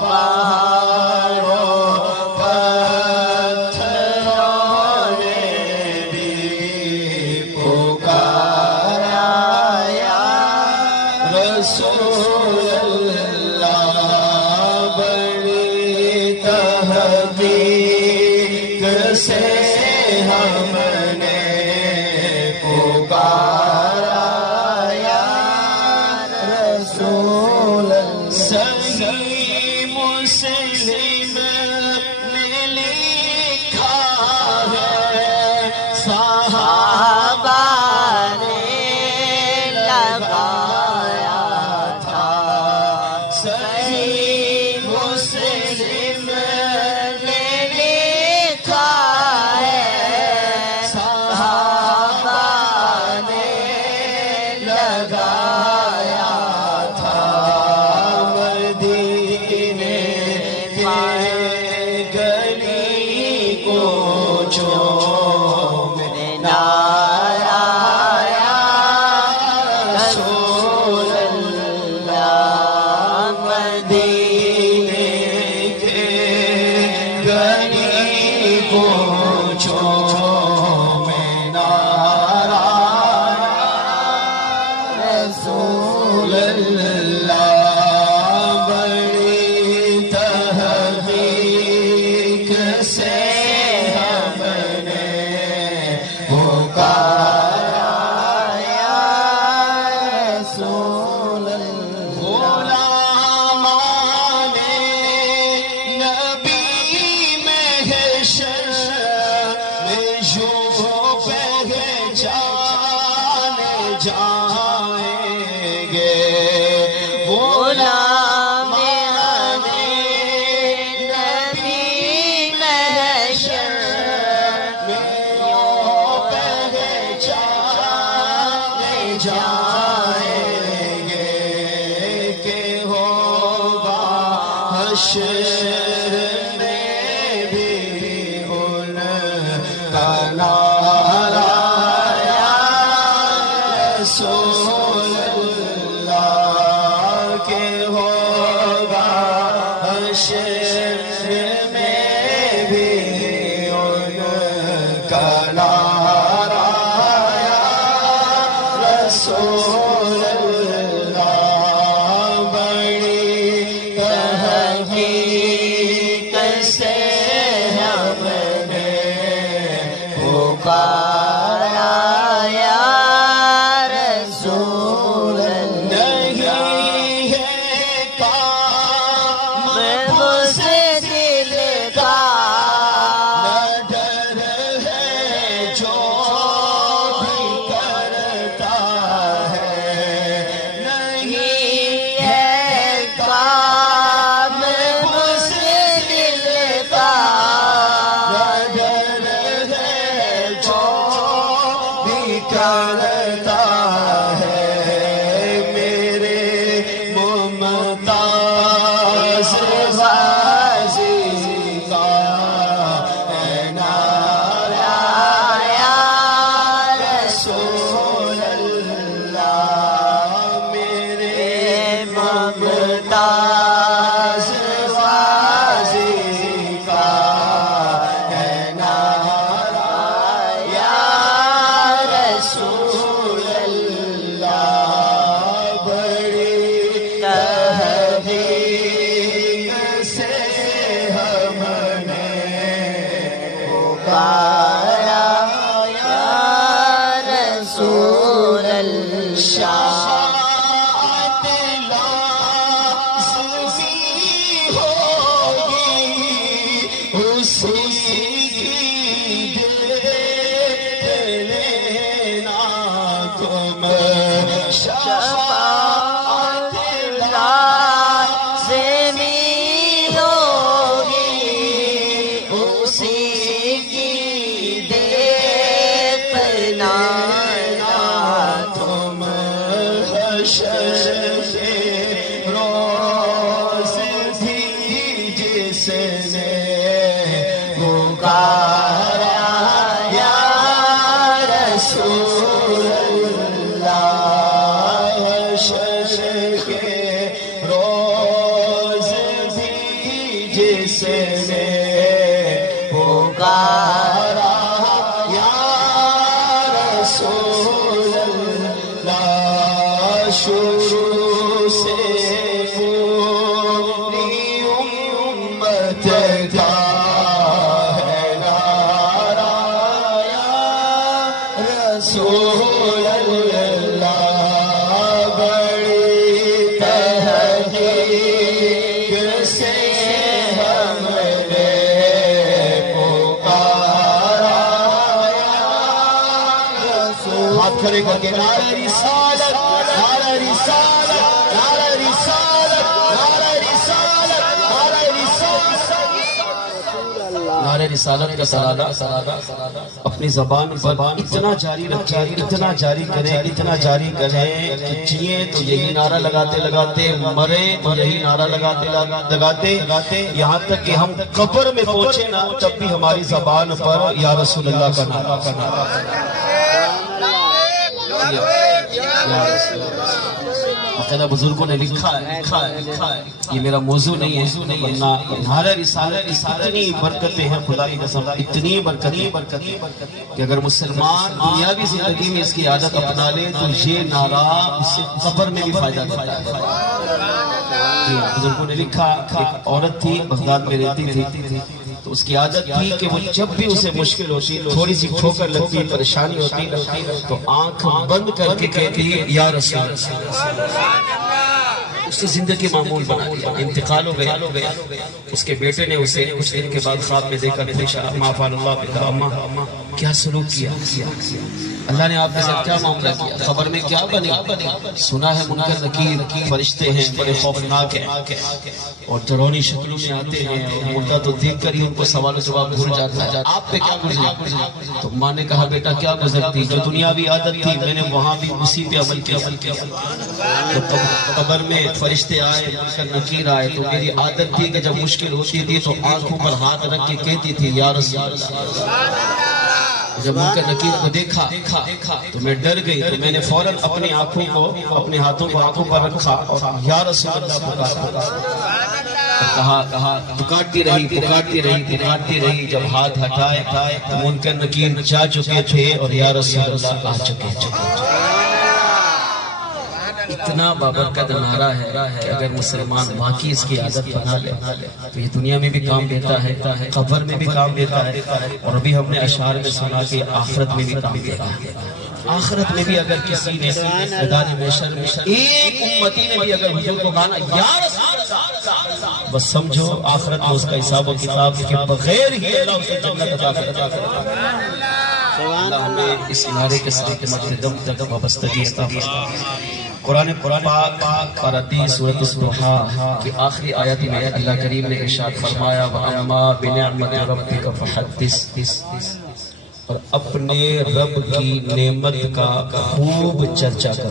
پہاڑوں پتھروں نے بھی پکارا یا رسول اللہ بڑی تحقیق سے ہم نے پکارا یا رسول اللہ صحیح مسلم نے لکھا ہے صحابہ نے لگایا تھا صحیح مسلم نے لکھا ہے صحابہ نے لگایا تھا مدینے کے گلی کو چوم نعرہ یا رسول اللہ مدینے کے گلی کو چوم نعرہ رسول اللہ بڑی تحقیق سے ہم نے پکارا یا رسول اللہ غلامان نبی محشر میں یوں پہچان جائیں گے غلامان نبی محشر میں یوں پہچان جائیں گے کہ ہوگا حشر میں بھی ان کا نعرہ یا رسول اللہ کہ ہوگا حشر میں بھی ان کا نعرہ یا رسول اللہ بڑی تحقیق سے ہم نے پکارا یا رسول اللہ نہیں ہے کام بزدل نے پکارا یا رسول اللہ، حشر کے روز بھی جس نے پکارا یا رسول اللہ، شروع سے پوری امت کا ہے نعرہ یا رسول اللہ، بڑی تحقیق سے ہم نے پکارا یا رسول، ہاتھ کھڑے کر کے نعرہ رسالت، نعرہ رسالت، نعرہ رسالت، نعرہ رسالت، نعرہ رسالت، نعرہ رسالت کا سرادہ اپنی زبان پر اتنا جاری رکھیں، اتنا جاری کریں، اتنا جاری کریں کہ جیے تو یہی نعرہ لگاتے لگاتے، مرے تو یہی نعرہ لگاتے لگاتے، یہاں تک کہ ہم قبر میں پہنچے نا تب بھی ہماری زبان پر یا رسول اللہ کا نعرہ باقاعدہ بزرگوں نے لکھا ہے، یہ میرا موضوع نہیں ہے، ورنہ نعرہ رسالت اتنی برکتیں ہیں، خدا کی قسم اتنی برکتیں کہ اگر مسلمان دنیاوی زندگی میں اس کی عادت اپنا لے تو یہ نعرہ اس سے قبر میں بھی فائدہ دیتا ہے۔ بزرگوں نے لکھا ایک عورت تھی، بغداد میں رہتی تھی، تو اس کی عادت تھی کہ وہ جب بھی اسے مشکل ہوتی، تھوڑی سی ٹھوکر لگتی، پریشانی ہوتی تو آنکھ بند کر کے کہتی یا رسول اللہ، اس نے زندگی معمول بنا دیا۔ انتقال ہو گیا، اس کے بیٹے نے اسے کچھ دن کے بعد خواب میں دیکھ کر پوچھا ما فعل اللہ بک، اماں کیا سلوک کیا، اللہ نے آپ کے ساتھ کیا معاملہ کیا، خبر میں کیا بنی؟ سنا ہے منکر نکیر فرشتے ہیں، بڑے خوفناک ہیں اور ڈرونی شکلوں میں آتے ہیں، اور مردہ تو دیکھ کر ہی ان کو سوال و جواب بھول جاتا ہے، آپ پہ کیا گزرا؟ تو ماں نے کہا بیٹا کیا گزرتی، جو دنیاوی عادت تھی میں نے وہاں بھی اسی پہ عمل کیا۔ تو قبر میں فرشتے آئے، منکر نکیر آئے، تو میری عادت تھی کہ جب مشکل ہوتی تھی تو آنکھوں پر ہاتھ رکھ کے کہتی تھی یا رسول اللہ۔ جب منکر نکیر کو دیکھا تو میں ڈر گئی، تو میں نے فوراً اپنی آنکھوں کو، اپنے ہاتھوں کو آنکھوں پر رکھا اور یا رسول اللہ کہا، پکارتی رہی، جب ہاتھ ہٹائے تو منکر نکیر جا چکے تھے اور یا رسول اللہ آ چکے۔ اتنا بابرکت نعرہ ہے کہ اگر مسلمان واقعی اس کی عادت بنا لے تو یہ دنیا میں بھی کام دیتا ہے، قبر میں بھی کام دیتا ہے، اور ابھی ہم نے اشعار میں سنا کہ آخرت میں بھی کام دیتا ہے۔ آخرت میں بھی اگر کسی نے میدان محشر میں ایک امتی نے بھی اگر حضور کو کہا یا رسول اللہ، بس سمجھو آخرت میں اس کا حساب و کتاب کے بغیر ہی اللہ اسے جنت عطا کرتا ہے۔ اللہ ہمیں اس نعرے کے ساتھ مقدم تک وابستگی عطا فرمائے۔ قرآن پاک پارتی سورۃ الضحیٰ کی آخری آیت میں اللہ کریم نے ارشاد فرمایا وَأَمَّا بِنِعْمَتِ رَبِّكَ فَحَدِّثْ، اور اپنے رب کی نعمت کا خوب چرچا کرو۔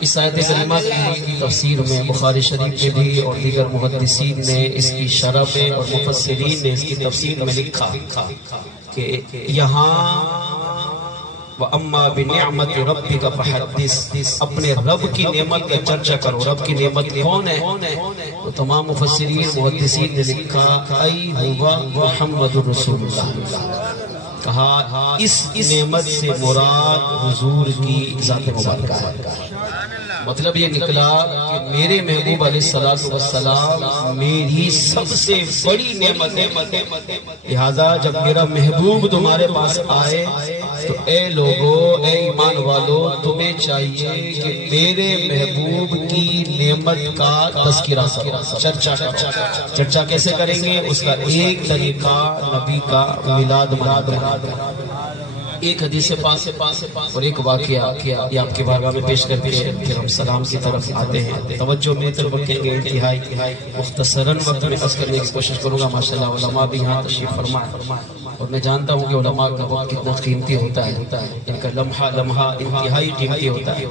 اس آیت کریمہ کی تفسیر میں بخاری شریف کے بھی اور دیگر محدثین نے اس کی شرح میں اور مفسرین نے اس کی تفسیر میں لکھا کہ یہاں وَأَمَّا بِنِعْمَتِ رَبِّكَ فَحَدِّثْ، اپنے رب کی نعمت کا چرچا کرو۔ رب کی نعمت کون ہے؟ تو تمام مفسرین محدثین نے لکھا اَيْ هُوَ مُحَمَّدُ رسول اللہ، کہا اس نعمت سے مراد حضور کی ذات مبارکہ ہے۔ مطلب یہ نکلا کہ میرے محبوب علیہ السلام میری سب سے بڑی نعمت ہے، لہذا جب میرا محبوب تمہارے پاس آئے تو اے لوگو، اے ایمان والو، تمہیں چاہیے کہ میرے محبوب کی نعمت کا تذکرہ کرو، چرچا کیسے کریں گے؟ اس کا ایک طریقہ نبی کا میلاد منانا۔ ایک حدیث پاک اور ایک واقعہ یہ آپ کے بارگاہ میں پیش کر کے پھر ہم سلام کی طرف آتے ہیں۔ توجہ میں طرف رکھیں گے، انتہائی مختصراً وقت میں عرض کرنے کی کوشش کروں گا۔ ماشاءاللہ علماء بھی یہاں تشریف فرمائے اور میں جانتا ہوں کہ علماء کا وقت کتنا قیمتی ہوتا ہے، ان کا لمحہ لمحہ انتہائی قیمتی ہوتا ہے،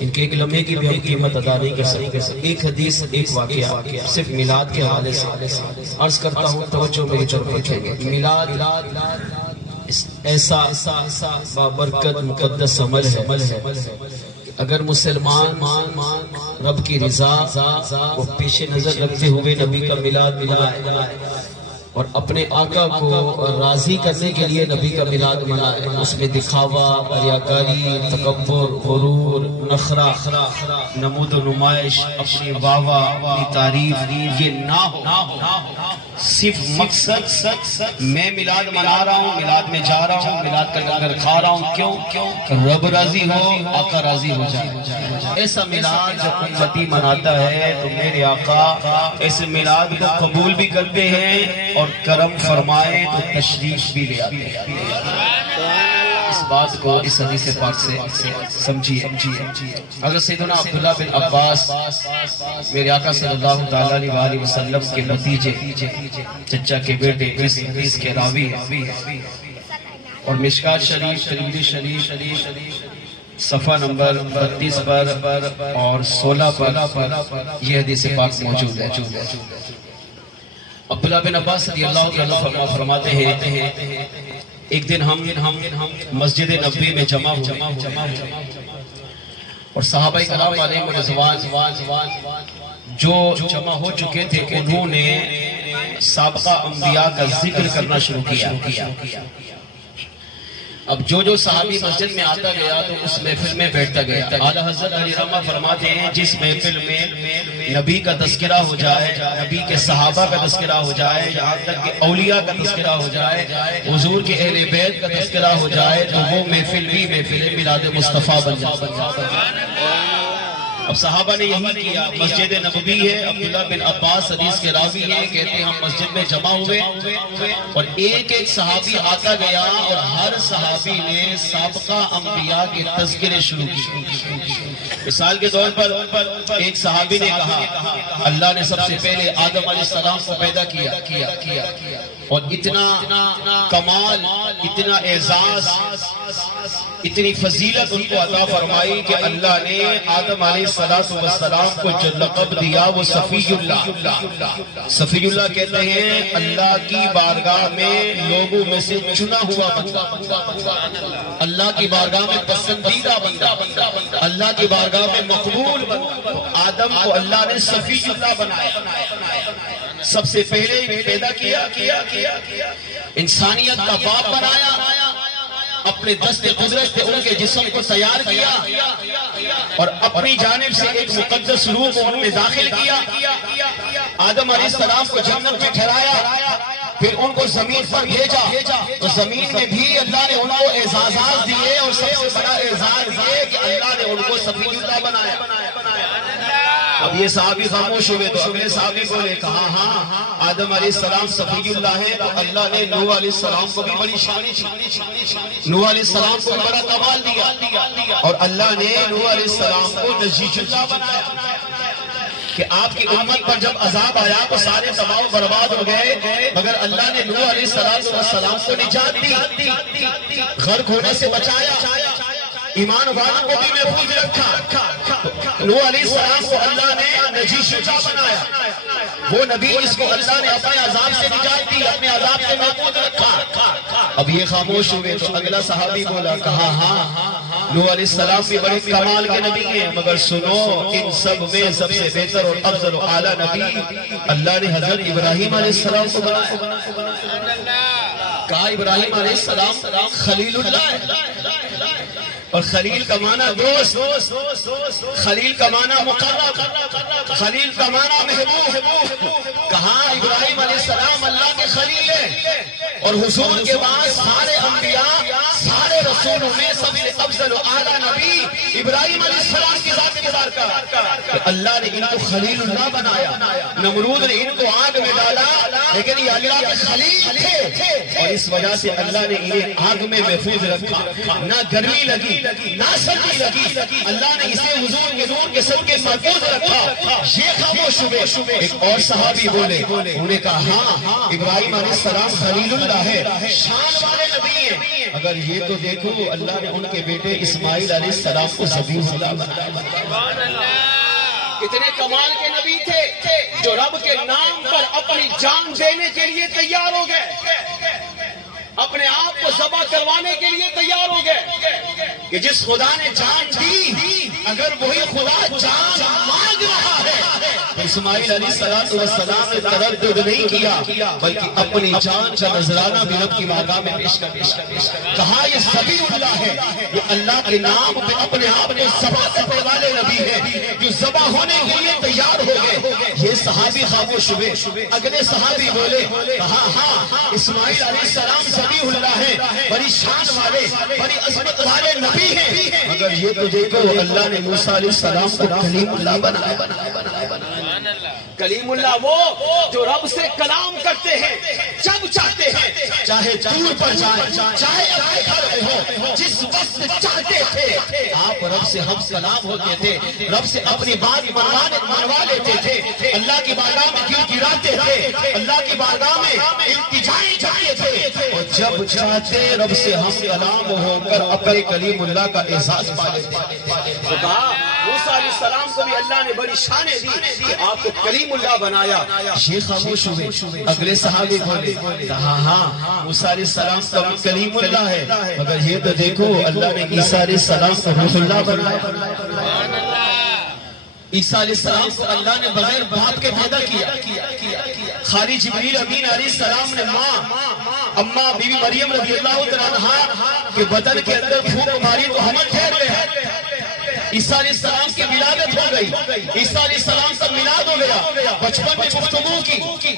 ان کے ایک لمحے کی بھی ہم قیمت ادا نہیں کر سکتے۔ ایک حدیث، ایک واقعہ صرف میلاد کے حوالے سے عرض کرتا ہوں، توجہ میری طرف رکھیں گے۔ میلاد ایسا بابرکت مقدس عمل ہے، اگر مسلمان رب کی رضا کو پیش نظر رکھتے ہوئے نبی کا میلاد منائے اور اپنے آقا کو راضی کرنے کے لیے نبی کا میلاد منائے، اس میں دکھاوا، ریاکاری، تکبر، غرور، نخرہ، نمود و نمائش، اپنی واوا، اپنی تعریف، یہ نہ ہو۔ صرف مقصد میں میلاد منا رہا ہوں، میلاد میں جا رہا ہوں، میلاد کا لنگر کھا رہا ہوں، کیوں؟ رب راضی ہو، آقا راضی ہو جائے۔ ایسا میلاد جب امتی مناتا ہے تو میرے آقا اس میلاد کو قبول بھی کرتے ہیں اور کرم فرمائے تو تشریف بھی لے آتے ہیں۔ اس بات کو اس حدیث پاک سے سمجھیے۔ اگر سیدنا عبداللہ بن عباس میرے آقا صلی اللہ تعالی علیہ وسلم کے بھتیجے، چچا کے بیٹے، اس حدیث کے راوی اور مشکات شریف، ترمذی شریف صفحہ نمبر 32 پر اور 16 پر یہ حدیث پاک موجود ہے۔ عبداللہ بن عباس رضی اللہ عنہ فرماتے ہیں، ایک دن ہم مسجد نبوی میں جمع ہوئے اور صحابہ کرام علیہم رضوان جو جمع ہو چکے تھے، انہوں نے سابقہ انبیاء کا ذکر کرنا شروع کیا۔ اب جو صحابی مسجد میں آتا گیا تو اس محفل میں بیٹھتا گیا۔ اعلیٰ حضرت علی رحمہ فرماتے ہیں، جس محفل میں نبی کا تذکرہ ہو جائے، نبی کے صحابہ کا تذکرہ ہو جائے، یہاں تک کہ اولیاء کا تذکرہ ہو جائے، حضور کے اہل بیت کا تذکرہ ہو جائے، تو وہ محفل بھی محفل میلاد مصطفیٰ بن جاتا ہے۔ اب صحابہ نے یہی کیا۔ مسجد نبوی ہے، عبداللہ بن عباس حدیث کے راوی ہیں، کہتے ہیں ہم مسجد میں جمع ہوئے اور ایک صحابی آتا گیا اور ہر صحابی نے سابقہ انبیاء کے تذکرے شروع کیے۔ مثال کے طور پر ایک صحابی نے کہا، اللہ نے سب سے پہلے آدم علیہ السلام کو پیدا کیا اور اتنا کمال، اتنا اعزاز، اتنی فضیلت ان کو عطا فرمائی کہ اللہ نے آدم علیہ السلام کو جو لقب دیا وہ صفی اللہ۔ صفی اللہ کہتے ہیں اللہ کی بارگاہ میں لوگوں میں سے چنا ہوا بندہ، اللہ کی بارگاہ میں پسندیدہ بندہ، اللہ کی بارگاہ میں مقبول بندہ۔ آدم کو اللہ نے صفی اللہ بنایا، سب سے پہلے پیدا کیا، انسانیت کا باپ بنایا، اپنے دست قدرت سے ان کے جسم کو تیار کیا اور اپنی جانب سے ایک مقدس روح کو ان میں داخل کیا۔ آدم علیہ السلام کو جنت میں ٹھہرایا، پھر ان کو زمین پر بھیجا تو زمین میں بھی اللہ نے ان کو اعزازات دیے اور سب سے بڑا اعزاز یہ کہ اللہ نے ان کو صفی اللہ بنایا۔ اب یہ صحابی خاموش ہوئے تو اگلے صحابی کو نے کہا، ہاں آدم علیہ السلام صفی اللہ ہے تو اللہ نے نوح علیہ السلام کو بھی بڑی شان، نوح علیہ السلام کو بڑا کمال دیا اور اللہ نے نوح علیہ السلام کو نجیب اللہ بنایا کہ آپ کی امت پر جب عذاب آیا تو سارے تباہ و برباد ہو گئے، مگر اللہ نے نوح علیہ السلام کو نجات دی، غرق ہونے سے بچایا، ایمان والوں کو بھی محفوظ رکھا۔ نوح علیہ السلام کو اللہ نے نجی شجاع بنایا، وہ نبی جس کو اللہ نے اپنے عذاب سے نجات دی، اپنے عذاب سے محفوظ رکھا۔ اب یہ خاموش ہوئے تو اگلا صحابی بولا، کہا ہاں نوح علیہ السلام بھی بڑے کمال کے نبی ہیں، مگر سنو ان سب میں سب سے بہتر اور افضل و اعلیٰ نبی اللہ نے حضرت ابراہیم علیہ السلام کو بنایا۔ کہا ابراہیم علیہ السلام خلیل اللہ ہے، اور خلیل کا معنی دوست، خلیل کا معنی مقرب، خلیل کا معنی محبوب۔ کہا ابراہیم علیہ السلام اللہ کے خلیل ہیں اور حضور کے بعد سارے انبیاء، سارے رسولوں میں سب سے افضل و اعلیٰ نبی ابراہیم علیہ السلام کی ذات مبارکہ۔ اللہ نے ان کو خلیل اللہ بنایا، نمرود نے ان کو آگ میں ڈالا لیکن یہ اللہ کے خلیل تھے اور اس وجہ سے اللہ نے انہیں آگ میں محفوظ رکھا، نہ گرمی لگی نہ سردی لگی، اللہ نے اسے حضور کے نور کے صدقے محفوظ رکھا۔ یہ خاموش ہوئے، ایک اور صحابی بولے، انہوں نے کہا ہاں ابراہیم علیہ السلام خلیل اللہ ہے، شان والے نبی ہیں، اگر یہ تو دیکھو اللہ نے ان کے بیٹے اسماعیل علیہ السلام کو ذبیح اللہ بنایا۔ کتنے کمال کے نبی تھے جو رب کے نام پر اپنی جان دینے کے لیے تیار ہو گئے، اپنے آپ کو ذبح کروانے کے لیے تیار ہو گئے کہ جس خدا نے جان دی اگر وہی خدا جان مانگ رہا ہے تو اسماعیل علیہ السلام نے تردد نہیں کیا بلکہ اپنی جان کا نذرانہ بھی رب کی بارگاہ میں پیش کر کہا یہ ذبیح اللہ ہے، یہ اللہ کے نام پہ اپنے آپ کو ذبح کرنے والے نبی ہے جو ذبح ہونے کے لیے تیار ہو گئے۔ یہ صحابی خاموش ہوئے، اگلے صحابی بولے ہاں اسماعیل علیہ السلام ذبیح اللہ ہے، بڑی شان والے بڑی عظمت والے نبی ہیں، مگر یہ تو دیکھو اللہ نے موسیٰ علیہ السلام کو کلیم اللہ بنایا۔ کلیم اللہ وہ جو رب سے کلام کرتے ہیں جب چاہتے ہیں، چاہے دور پر جائیں چاہے اپنے گھر میں ہو، جس وقت چاہتے تھے آپ رب سے ہم کلام ہوتے تھے، رب سے اپنی بات منوا لیتے تھے، اللہ کی بارگاہ میں کیوں گراتے تھے، اللہ کی بارگاہ میں التجائیں کرتے تھے، اور جب چاہتے رب سے ہم کلام ہو کر اپنے کلیم اللہ کا احساس پا لیتے۔ تو کہا موسیٰ علیہ السلام کو بھی اللہ نے بڑی شانیں دی کہ آپ کو کلیم اللہ بنایا۔ یہ خاموش ہوئے، اگلے صحابی بولے کہا ہاں موسیٰ علیہ السلام کا بھی کلیم اللہ ہے، مگر یہ تو دیکھو اللہ نے عیسیٰ علیہ السلام کو روح اللہ بنایا۔ عیسیٰ علیہ السلام کو اللہ نے بغیر باپ کے پیدا کیا۔ خالی جبریل امین علیہ السلام نے ماں اماں بی بی مریم رضی اللہ عنہا کے بدن کے اندر پھونک ماری تو حمل ٹھہر گیا۔ عیسیٰ علیہ السلام کی ولادت ہو گئی، عیسیٰ علیہ السلام کا میلاد ہو گیا، بچپن میں گفتگو کی،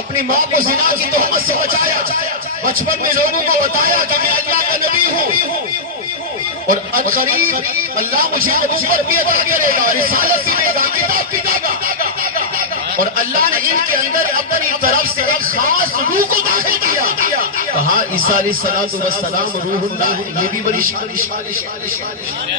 اپنی ماں کو زنا کی تہمت سے بچایا، بچپن میں لوگوں کو بتایا کہ میں اللہ کا نبی ہوں اور عنقریب اللہ مجھے نبوت بھی عطا کرے گا، رسالت بھی دے گا، کتاب بھی دے گا، اور اللہ نے ان کے اندر اپنی طرف سے ایک خاص روح کو داخل کیا۔ کہا عیسیٰ علیہ السلام روح اللہ ہے، یہ بھی بڑی شان۔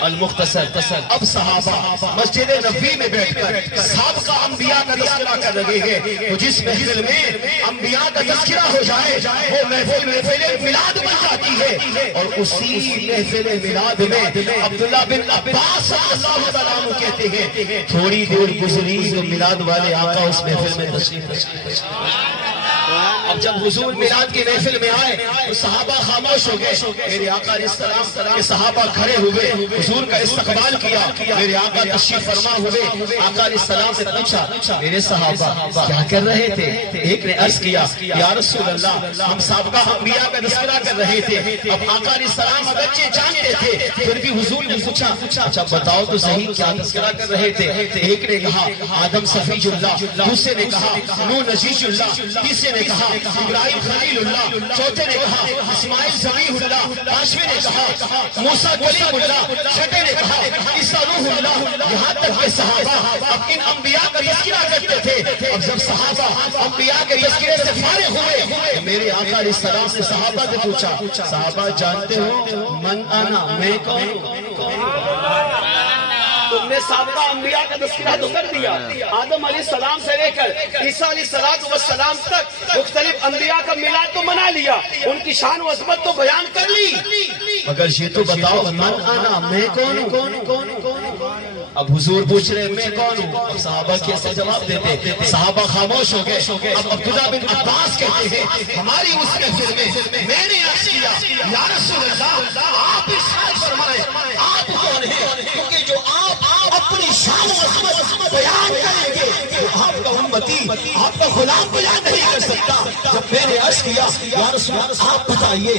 المختصر اب صحابہ مسجد نبوی میں بیٹھ کر سابقہ انبیاء کا تذکرہ کر رہے ہیں، تو جس محفل میں انبیاء کا تذکرہ ہو جائے وہ محفل میلاد بن جاتی ہے، اور اسی محفل میلاد میں عبداللہ بن عباس رضی اللہ عنہ کہتے ہیں تھوڑی دیر گزری تو میلاد والے آقا اس محفل میں تشریف۔ اب جب حضور میلاد کی محفل میں آئے تو صحابہ خاموش ہو گئے، میرے آقا علیہ السلام کے صحابہ کھڑے ہوئے، حضور کا استقبال کیا، میرے آقا تشریف فرما ہوئے، آقا علیہ السلام سے پوچھا میرے صحابہ کیا کر رہے تھے؟ ایک نے عرض کیا یا رسول اللہ ہم سابقہ انبیاء کا تذکرہ کر رہے تھے۔ اب آقا علیہ السلام اگرچہ جانتے تھے پھر بھی حضور نے پوچھا اچھا بتاؤ تو صحیح کیا تذکرہ کر رہے تھے؟ ایک نے کہا آدم صفی اللہ، دوسرے نے کہا نوح نجیش اللہ، تیسرے نے کہا ابراہیم خلیل اللہ، چوتھے نے کہا اسماعیل ذبیح اللہ، پانچویں نے کہا موسیٰ کلیم اللہ، چھٹے نے کہا عیسیٰ روح اللہ۔ یہاں تک کہ صحابہ اب ان انبیاء کا تذکرہ کرتے تھے۔ اب جب صحابہ انبیاء کے تذکرے سے فارغ ہوئے میرے آقا علیہ السلام سے صحابہ سے پوچھا صحابہ جانتے ہو من انا میں کون ہوں؟ تم نے سابقہ انبیاء کا تذکرہ تو کر دیا، آدم علیہ السلام سے لے کر عیسیٰ علیہ السلام تک مختلف انبیاء کا میلاد تو منا لیا، ان کی شان و عظمت تو بیان کر لی، مگر یہ تو بتاؤ من انا میں کون ہوں؟ اب حضور پوچھ رہے میں کون ہوں؟ اب صحابہ کیسے جواب دیتے؟ صحابہ خاموش ہو گئے۔ اب عبداللہ بن عباس کہتے ہیں ہماری اس محفل میں نے عرض کیا یا رسول اللہ آپ ارشاد فرمائیں آپ کون ہیں؟ کیونکہ جو آپ اپنی شان و عظمت بیان کریں گے وہ آپ کا امتی آپ کا غلام بیان نہیں کر سکتا۔ جب میں نے عرض کیا یا رسول اللہ آپ بتائیے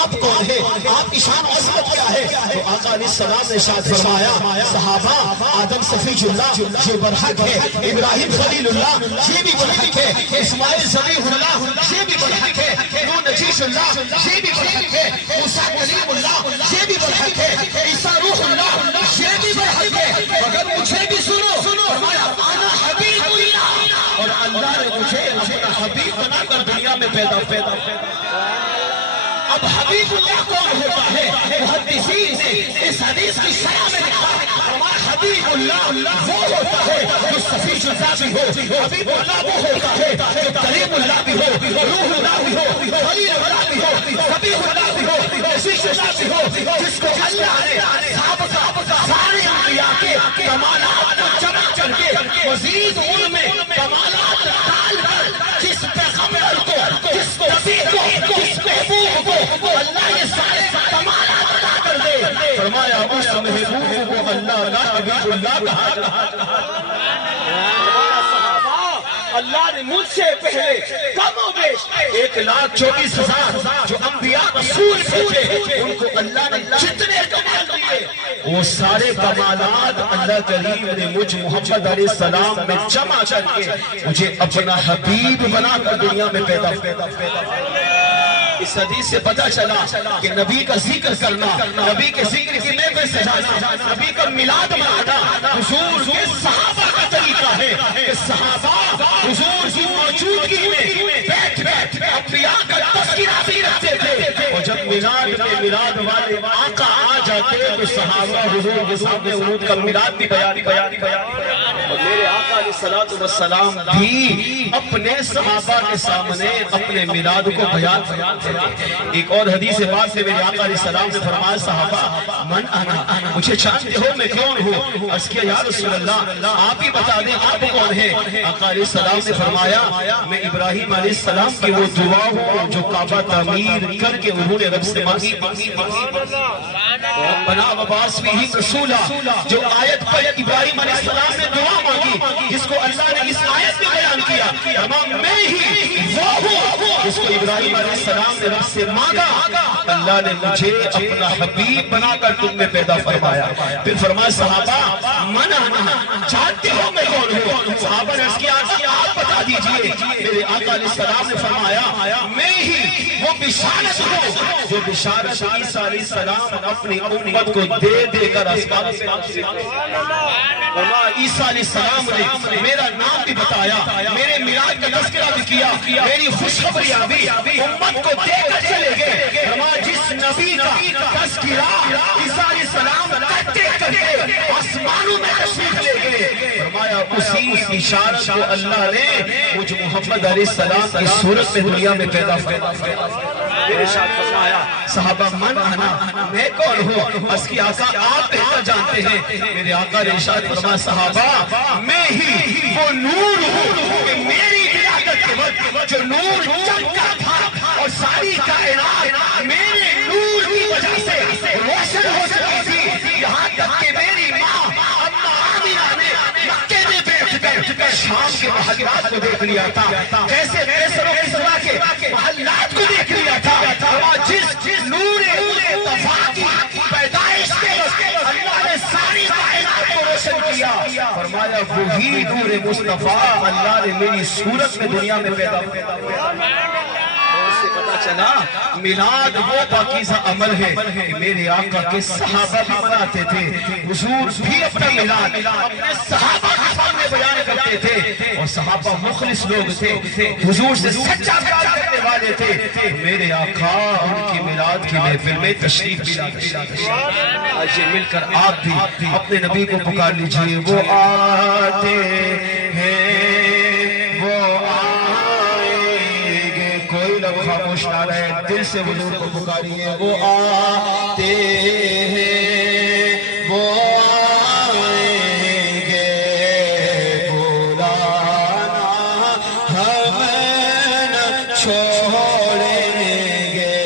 آپ کون ہیں، آپ کی شان و عظمت کیا ہے؟ تو آقا علیہ السلام نے ارشاد فرمایا صحابہ آدم صفی اللہ یہ برحق ہے، ابراہیم خلیل اللہ یہ بھی برحق ہے، اسماعیل ذبیح اللہ یہ بھی برحق ہے، نوح نجیش اللہ یہ بھی برحق ہے، موسیٰ کلیم اللہ یہ بھی برحق ہے، عیسیٰ روح اللہ یہ بھی برحق ہے، مگر مجھے بھی سنو فرمایا انا حبیب اللہ، اور اللہ نے مجھے اپنا حبیب بنا کر دنیا میں پیدا اب حبیب اللہ کون ہوتا ہے؟ محدثین نے اس حدیث کی شرح میں لکھا ہمارا حبیب اللہ وہ ہوتا ہے جو صفی شدہ بھی ہو، حبیب اللہ وہ ہوتا ہے جو کریم اللہ بھی ہو، روح اللہ بھی ہو، خلیل اللہ بھی ہو، صفی اللہ بھی ہو، صفی شدہ بھی ہو، جس کو اللہ نے سابقہ سارے انبیاء کے کمالات کو جمع کر کے مزید ان میں کمالات ڈال کر جس پیغمبر کو، جس نبی کو، جس محبوب کو اللہ یہ سارے کمالات عطا کر دے، فرمایا اس محبوب کو اللہ کا حبیب اللہ کہا۔ اللہ نے مجھ سے پہلے کم و بیش 1,24,000 جو انبیاء رسول بھیجے ان کو اللہ نے جتنے کمال دیے وہ سارے کمالات اللہ کریم نے مجھ محمد علیہ السلام میں جمع کر کے مجھے اپنا حبیب بنا کر دنیا میں پیدا اس حدیث سے پتہ چلا کہ نبی کا ذکر کرنا، نبی کے ذکر کی محفل سجانا، نبی کا میلاد منانا حضور کے صحابہ کا طریقہ ہے کہ صحابہ حضور کی موجودگی میں بیٹھ انبیاء کا تذکرہ بھی رکھتے تھے، اور جب میلاد والے آقا آ جاتے تو صحابہ حضور کے سامنے ورود کا میلاد بھی بیان اور میرے آقا علیہ الصلوۃ والسلام بھی اپنے صحابہ کے سامنے اپنے میلاد کو بیان ایک اور حدیث پاک سے میرے آقا علیہ السلام نے فرمایا صحابہ من انا، مجھے جانتے ہو میں کون ہوں؟ عرض کیا یا رسول اللہ آپ ہی بتا دیں آپ کون ہیں؟ آقا علیہ السلام نے فرمایا میں ابراہیم علیہ السلام کی وہ دعا ہوں جو کعبہ تعمیر کر کے انہوں نے رب سے مانگی ربنا وبعث فیہم رسولا، جو آیت پر ابراہیم علیہ السلام نے دعا مانگی جس کو اللہ نے اس آیت میں بیان کیا میں ہی وہ ہوں جس کو ابراہیم علیہ السلام نے رب سے مانگا، اللہ نے مجھے اپنا حبیب بنا کر تم میں پیدا فرمایا۔ پھر فرمایا صحابہ من انا، جانتے ہو میں کون ہوں؟ صحابہ نے عرض کیا آپ بتا دیجئے۔ میرے آقا علیہ السلام نے فرمایا میں ہی وہ بشارت ہوں جو بشارت عیسیٰ علیہ السلام اپنی امت کو دے کر اسباب سے عیسیٰ علیہ السلام نے میرا نام بھی بتایا، میرے میلاد کا تذکرہ بھی کیا، میری خوشخبری بھی امت کو دے کر چلے گئے۔ جس نبی کا تذکرہ عیسیٰ علیہ السلام کرتے کرتے آسمانوں میں تشریف لے گئے، فرمایا اسی اشارت کو اللہ نے مجھ محمد علیہ السلام کی صورت میں دنیا میں پیدا فرمایا۔ صحابہ من انا، میں کون ہوں؟ عرض کی آقا آپ بہتر جانتے ہیں۔ میرے آقا نے ارشاد فرمایا صحابہ میں ہی وہ نور ہوں کہ میری ولادت کے وقت جو نور چمکا تھا اور ساری کائنات میرے نور کی وجہ سے روشن ہو چکی تھی، یہاں تک کہ میری ماں اما آمینہ نے مکے میں بیٹھ کر شام کے محلات کو دیکھ لیا تھا، کیسے کیسر و کسرا کے محلات کو دیکھ لیا تھا۔ جس نور وفا کی پیدائش کے اللہ نے ساری کائنات کو روشن کیا، فرمایا وہی نور مصطفیٰ اللہ نے میری صورت میں دنیا میں پیدا پتا چلا میلاد وہ پاکیزہ عمل ہے کہ میرے آقا کے صحابہ بھی مناتے تھے، حضور بھی اپنا میلاد اپنے صحابہ کے سامنے بیان کرتے تھے، اور صحابہ مخلص لوگ تھے، حضور سے سچا پیار کرنے والے تھے۔ میرے آقا ان کی میلاد کی محفل میں تشریف بھی لاتے۔ آج مل کر آپ بھی اپنے نبی کو پکار لیجئے، وہ آتے ہیں خاموش نہ رہے، دل سے حضور کو پکاریے، وہ آتے ہیں وہ آئیں گے، بلانا ہمیں نہ چھوڑیں گے،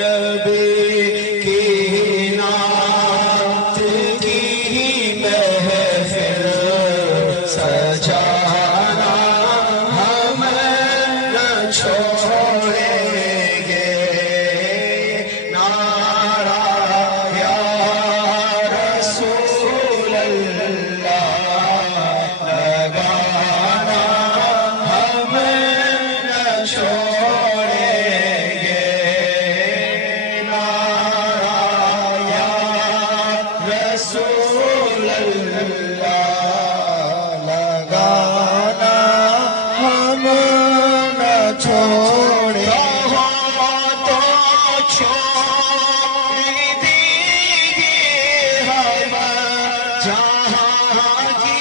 نبی کی نعت کی محفل سجانا ہمیں نہ چھوڑیں گے، نعرہ یا رسول اللہ لگانا ہمیں نہ چھوڑیں گے، نعرہ یا رسول اللہ لگانا ہمیں نہ چھوڑے تو چھوڑ دیجیے ہم جہاں کی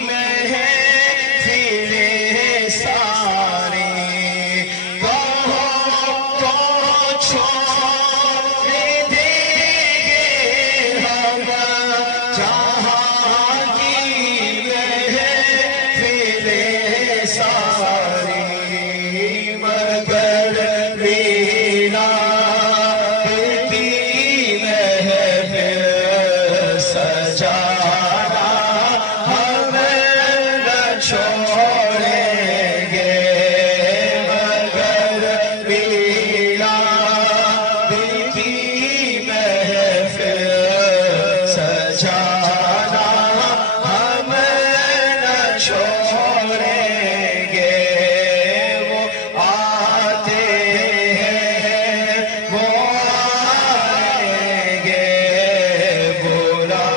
محفل سارے تو چھوڑ دیجیے ہم جہاں کی محفل سارے مگر ویلا کی محفل سجانا ہم نہ چھوڑیں گے مگر ویلا کی محفل سجانا ہم نہ چھوڑیں گے وہ آتے ہیں وہ آئیں گے بلانا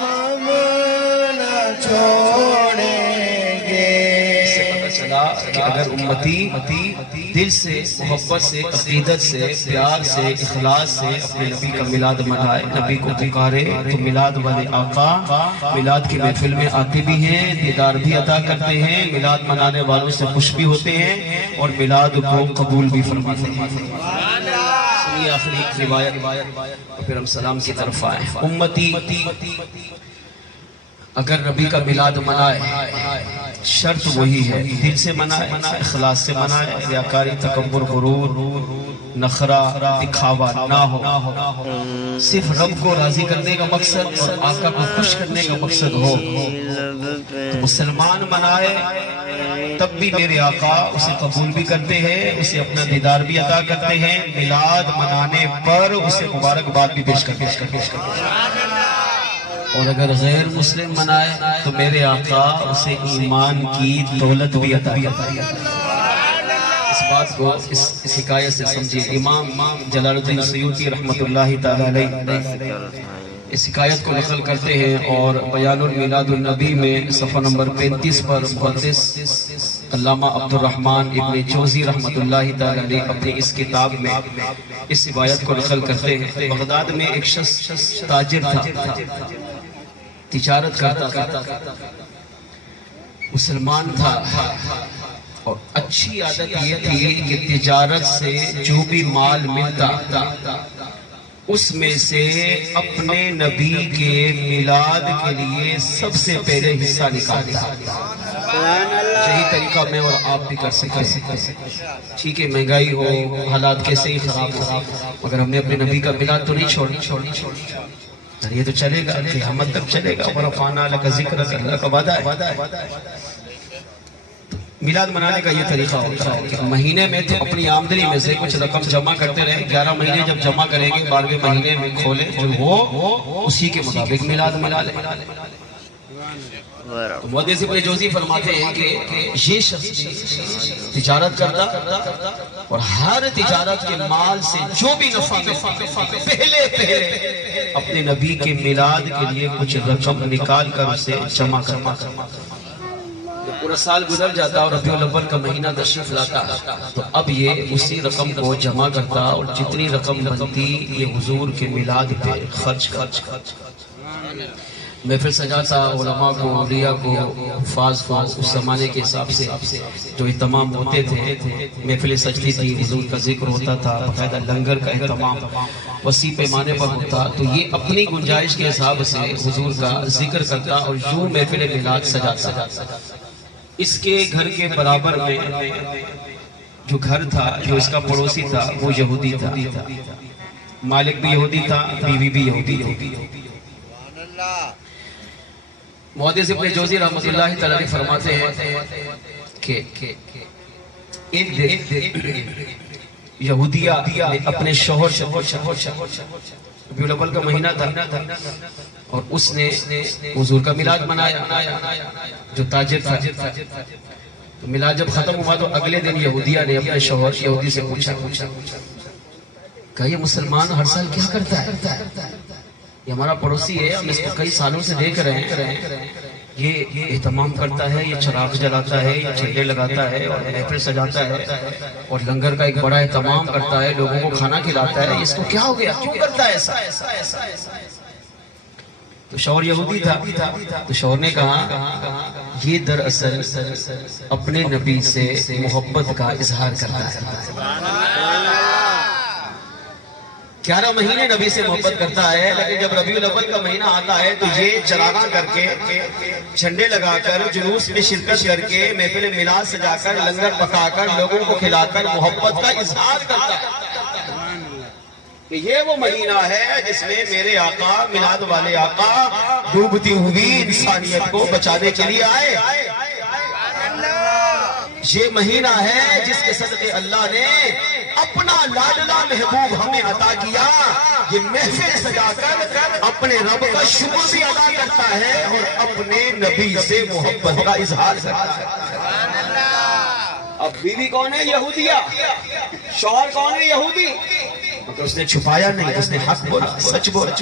ہم نہ چھوڑیں گے سے پتہ چلا کہ اگر امتی دل سے محبت سے عقیدت سے پیار سے اخلاص سے اپنے نبی کا میلاد منائے نبی کو پکارے تو میلاد والے آقا میلاد کی محفل میں آتے بھی ہیں دیدار بھی عطا کرتے ہیں میلاد منانے والوں سے خوش بھی ہوتے ہیں اور میلاد کو قبول بھی فرماتے ہیں سنیے آخری روایت اور پھر ہم سلام کی طرف آئیں امتی اگر نبی کا میلاد منائے شرط وہی ہے دل سے منائے اخلاص سے منائے ریاکاری تکبر غرور نخرہ دکھاوا نہ ہو صرف رب کو راضی کرنے کا مقصد اور آقا کو خوش کرنے کا مقصد ہو تو مسلمان منائے تب بھی میرے آقا اسے قبول بھی کرتے ہیں اسے اپنا دیدار بھی عطا کرتے ہیں میلاد منانے پر اسے مبارکباد بھی پیش کرتے ہیں اور اگر غیر مسلم منائے تو میرے آقا اسے ایمان کی دولت بھی عطا کرتے ہیں اس بات کو اس حکایت سے سمجھیے امام جلال الدین سیوطی رحمۃ اللہ تعالی علیہ اس حکایت کو نقل کرتے ہیں اور بیان المیلاد النبی میں صفحہ نمبر 35 پر محدث علامہ عبد الرحمن ابن جوزی رحمۃ اللہ تعالی علیہ اپنی اس کتاب میں اس روایت کو نقل کرتے ہیں بغداد میں ایک شخص تاجر تھا تجارت کرتا تھا مسلمان تھا اور اچھی عادت یہ تھی کہ تجارت سے جو بھی مال ملتا اس میں سے اپنے نبی کے میلاد کے لیے سب سے پہلے حصہ نکالتا یہی طریقہ میں اور آپ بھی کر سکتے ٹھیک ہے مہنگائی ہو حالات کیسے ہی خراب ہو مگر ہم نے اپنے نبی کا میلاد تو نہیں چھوڑنا یہ تو چلے گا قیامت تک چلے گا ورفعنا لک ذکرک اللہ کا وعدہ ہے میلاد منانے کا یہ طریقہ ہوتا ہے کہ مہینے میں تو اپنی آمدنی میں سے کچھ رقم جمع کرتے رہیں 11 مہینے جب جمع کریں گے 12ویں مہینے میں کھولیں جو ہو اسی کے مطابق میلاد منا لیں محدث ابن جوزی فرماتے ہیں کہ یہ شخص تجارت کرتا اور ہر تجارت کے مال سے جو بھی نفع پہلے اپنے نبی کے میلاد کے لیے کچھ رقم نکال کر اسے جمع کرتا پورا سال گزر جاتا اور ربیع الاول کا مہینہ تشریف لاتا تو اب یہ اسی رقم کو جمع کرتا اور جتنی رقم بنتی یہ حضور کے میلاد پہ خرچ محفل سجاتا علماء کو اولیاء کو حفاظ کو اس زمانے کے حساب سے جو اہتمام ہوتے تھے محفل سجتی تھی حضور کا ذکر ہوتا تھا باقاعدہ لنگر کا اہتمام وسیع پیمانے پر ہوتا تو یہ اپنی گنجائش کے حساب سے حضور کا ذکر کرتا اور یوں محفل میلاد سجاتا اس کے گھر کے برابر میں جو گھر تھا جو اس کا پڑوسی تھا وہ یہودی تھا مالک بھی یہودی تھا بیوی بھی یہودی تھی محدث ابن جوزی رحمۃ اللہ تعالی فرماتے ہیں کہ ایک دن یہودیہ اپنے شوہر ربیع الاول کا مہینہ تھا اور اس نے حضور کا میلاد منایا جو تاجر تھا تو میلاد جب ختم ہوا تو اگلے دن یہودیہ نے اپنے شوہر یہودی سے پوچھا کہ یہ مسلمان ہر سال کیا کرتا ہے یہ ہمارا پڑوسی ہے ہم اس کو کئی سالوں سے دیکھ رہے ہیں یہ اہتمام کرتا ہے، یہ چراغ جلاتا ہے، یہ جھنڈے لگاتا ہے اور محفل سجاتا ہے اور لنگر کا ایک بڑا اہتمام کرتا ہے، لوگوں کو کھانا کھلاتا ہے، اس کو کیا ہو گیا؟ کیوں کرتا ہے ایسا؟ تو شوہر یہودی تھا، تو شوہر نے کہا یہ دراصل اپنے نبی سے محبت کا اظہار کرتا ہے۔ 11 مہینے نبی سے محبت کرتا ہے، لیکن جب ربیع الاول کا مہینہ آتا ہے تو یہ چراغاں کر کے، جھنڈے لگا کر، جلوس میں شرکت کر کے، محفل میلاد سجا کر، لنگر پکا کر، لوگوں کو کھلا کر محبت کا اظہار کرتا ہے کہ یہ وہ مہینہ ہے جس میں میرے آقا، میلاد والے آقا ڈوبتی ہوئی انسانیت کو بچانے کے لیے آئے۔ یہ مہینہ ہے جس کے صدقے اللہ نے اپنا لاڈلا محبوب ہمیں عطا کیا۔ یہ محفل سجا کر اپنے رب کا شکر بھی ادا کرتا ہے اور اپنے نبی سے محبت کا اظہار کرتا ہے۔ اب بیوی کون ہے؟ یہودیہ۔ شوہر کون ہے؟ یہودی۔ تو اس نے چھپایا نہیں، اس نے حق بولا، سچ بولا۔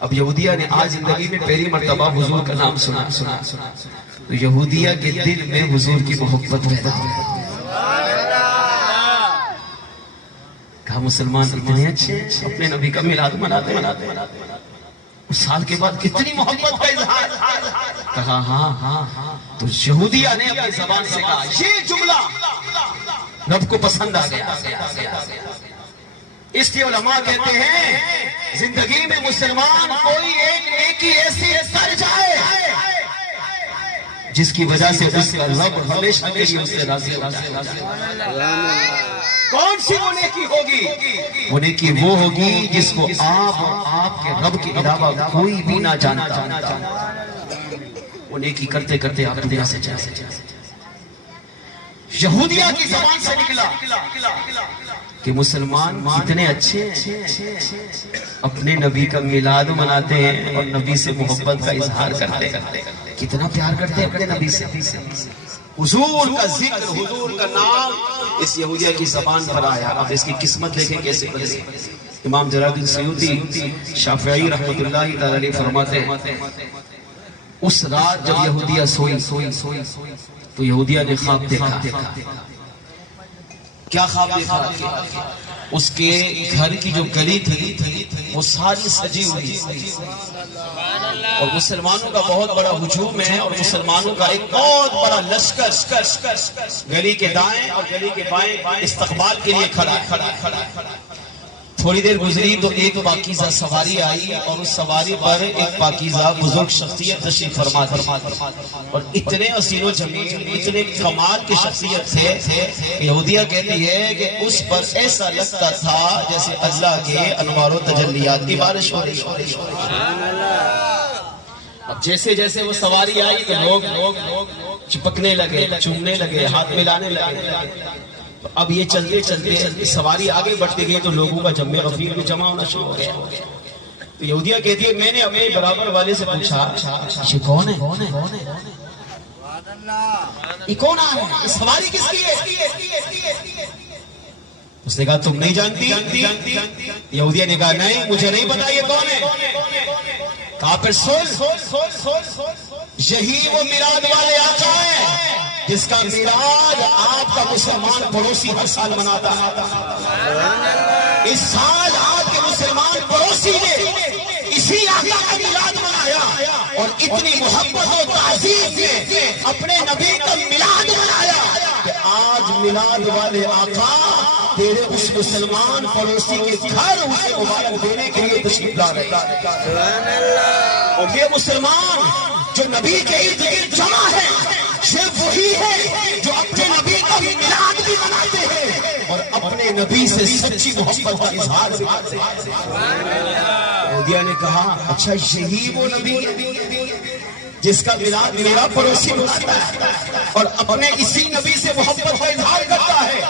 اب یہودیہ نے آج زندگی میں پہلی مرتبہ حضور کا نام سنا تو یہودیہ کے دل میں حضور کی محبت پیدا ہوئی۔ کہا مسلمان اتنے اچھے اپنے نبی کا میلاد مناتے اس سال کے بعد کتنی محبت کا اظہار۔ کہا ہاں۔ تو یہودیہ نے اپنی زبان سے کہا یہ جملہ رب کو پسند آ گیا۔ اس لیے علماء کہتے ہیں زندگی میں مسلمان کوئی ایک نیکی ایسی کر جائے جس کی وجہ سے اس کا رب ہمیشہ کے لیے اس سے راضی ہو جائے۔ کون سی وہ نیکی ہوگی؟ وہ نیکی وہ ہوگی جس کو آپ کے رب کے علاوہ کوئی بھی نہ جانتا۔ وہ نیکی کرتے کرتے آپ دنیا سے چلے۔ یہودیہ کی زبان سے نکلا کہ مسلمان کتنے اچھے اپنے نبی کا میلاد مناتے ہیں اور نبی سے محبت کا اظہار کرتے ہیں، کتنا پیار کرتے ہیں اپنے نبی سے۔ حضور کا ذکر، حضور کا نام اس یہودیہ کی زبان پر آیا۔ اب اس کی قسمت دیکھیں کیسے بدلی۔ امام جلال الدین سیوطی شافعی رحمۃ اللہ تعالی علیہ فرماتے ہیں اس رات جب یہودیہ سوئی تو یہودیہ نے خواب دیکھا۔ کیا خواب دیکھا؟ اس کے گھر کی جو گلی تھی وہ ساری سجی ہوئی اور مسلمانوں کا بہت بڑا ہجوم ہے اور مسلمانوں کا ایک بہت بڑا لشکر گلی کے دائیں اور گلی کے بائیں استقبال کے لیے کھڑا۔ تھوڑی دیر گزری تو ایک پاکیزہ سواری آئی اور اس سواری پر ایک پاکیزہ بزرگ شخصیت تشریف فرما تھی اور اتنے حسین و جمیل، اتنے کمال کی شخصیت تھے کہ یہودیہ کہتی ہے کہ اس پر ایسا لگتا تھا جیسے اللہ کے انوار و تجلیات کی بارش ہو رہی ہے۔ اب جیسے جیسے وہ سواری آئی تو لوگ چپکنے لگے، چومنے لگے، ہاتھ ملانے لگے۔ اب یہ چلتے سواری آگے بڑھتی گئی تو لوگوں کا جمع غفیر میں جمع ہونا شروع ہو گیا۔ تو یہودیہ کہتی ہے میں نے اپنے برابر والے سے پوچھا یہ کون ہے؟ یہ کون آ رہا ہے؟ سواری کس کی ہے؟ اس نے کہا تم نہیں جانتی؟ یہودیہ نے کہا نہیں مجھے نہیں پتا یہ کون ہے۔ کہا پھر سن، یہی وہ میلاد والے آقا ہے جس کا میلاد آپ کا مسلمان پڑوسی ہر سال مناتا ہے۔ اس سال آپ کے مسلمان پڑوسی نے اسی آقا کا میلاد منایا اور اتنی محبت و تعظیم سے اپنے نبی کا میلاد منایا کہ آج میلاد والے آقا تیرے اس مسلمان پڑوسی کے گھر اسے مبارک دینے کے لیے تشریف لا رہے ہیں۔ اور یہ مسلمان جو نبی کے ارد گرد جمع ہے یہ وہی ہے جو اپنے نبی کا میلاد بھی مناتے ہیں اور اپنے نبی سے سچی محبت کا اظہار بھی کرتے ہیں۔ یہودیہ نے کہا اچھا یہی وہ نبی ہے جس کا میلاد میرا پڑوسی مناتا ہے اور اپنے اسی نبی سے محبت کا اظہار کرتا ہے۔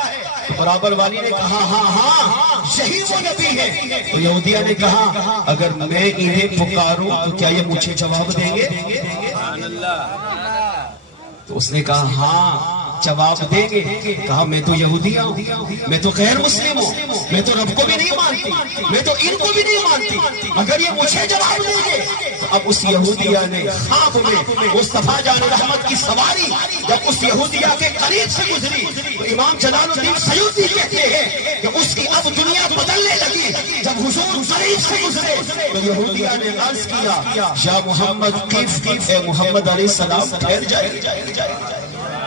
برابر والی نے کہا ہاں یہی وہ نبی ہے۔ تو یہودیہ نے کہا اگر میں انہیں پکاروں تو کیا یہ مجھے جواب دیں گے؟ تو اس نے کہا ہاں جواب دیں گے؟ کہا میں تو یہودیہ ہوں، میں تو غیر مسلم ہوں، میں تو رب کو بھی نہیں مانتی، میں تو ان کو بھی نہیں مانتی، اگر یہ مجھے جواب دیں گے؟ اب اس یہودیہ نے خواب میں مصطفیٰ جان رحمت کی سواری جب اس یہودیہ کے قریب سے گزری تو امام جلال الدین سیوطی کہتے ہیں کہ اس کی اب دنیا بدلنے لگی۔ جب حضور قریب سے گزرے تو یہودیہ نے عرض کیا یا محمد کیف، اے محمد علیہ السلام ٹھہر جائے۔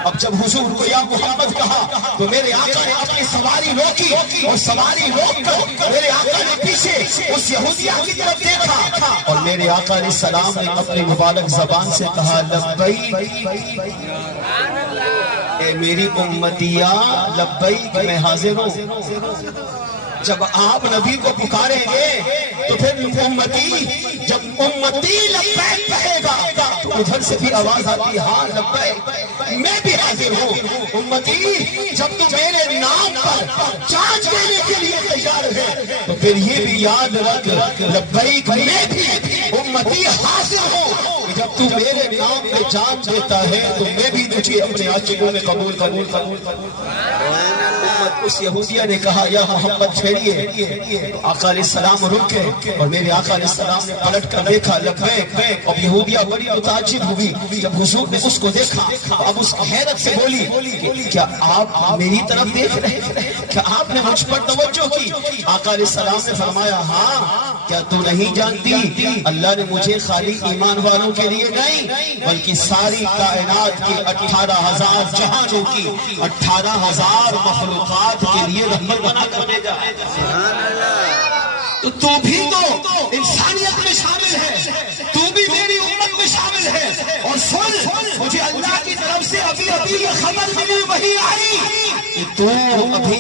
اب جب حضور کو یا محمد کہا تو میرے آقا نے اپنی سواری روکی اور سواری روک کر میرے آقا نے پیچھے اس یہودیہ کی طرف دیکھا اور میرے آقا علیہ السلام نے اپنی مبارک زبان سے کہا لبیک اے میری امتیہ، لبیک میں حاضر ہوں۔ جب آپ نبی کو پکاریں گے تو پھر امتی، جب امتی لبیک کہے گا تو ادھر سے بھی آواز آتی ہاں لبیک میں بھی حاضر ہوں۔ امتی جب تو میرے نام پر چارج دینے کے لیے تیار ہے تو پھر یہ بھی یاد رکھ لبیک میں بھی امتی حاضر ہوں۔ جب تو میرے نام پہ جان دیتا ہے تو میں بھی تجھے اپنے عاشقوں میں قبول۔ اس یہودیہ نے کہا یا محمد چھیڑیے، تو آقا علیہ السلام رک گئے اور میرے آقا علیہ السلام نے پلٹ کر دیکھا لبیک۔ اب یہودیہ بڑی متعجب ہوئی جب حضور نے اس کو دیکھا، اب اس حیرت سے بولی کیا آپ میری طرف دیکھ رہے ہیں؟ کیا آپ نے مجھ پر توجہ کی؟ آقا علیہ السلام نے فرمایا ہاں، کیا تو نہیں جانتی اللہ نے مجھے خالی ایمان والوں کے لیے نہیں بلکہ ساری کائنات کے 18,000 جہانوں کی 18,000 مخلوقات کے لیے رحمت بنا کر بھیجا ہے۔ تو بھی تو انسانیت میں شامل ہے، تو بھی میری امت میں شامل ہے۔ اور سن، مجھے اللہ کی طرف سے ابھی یہ خبر ملی، وہی آئی کہ تو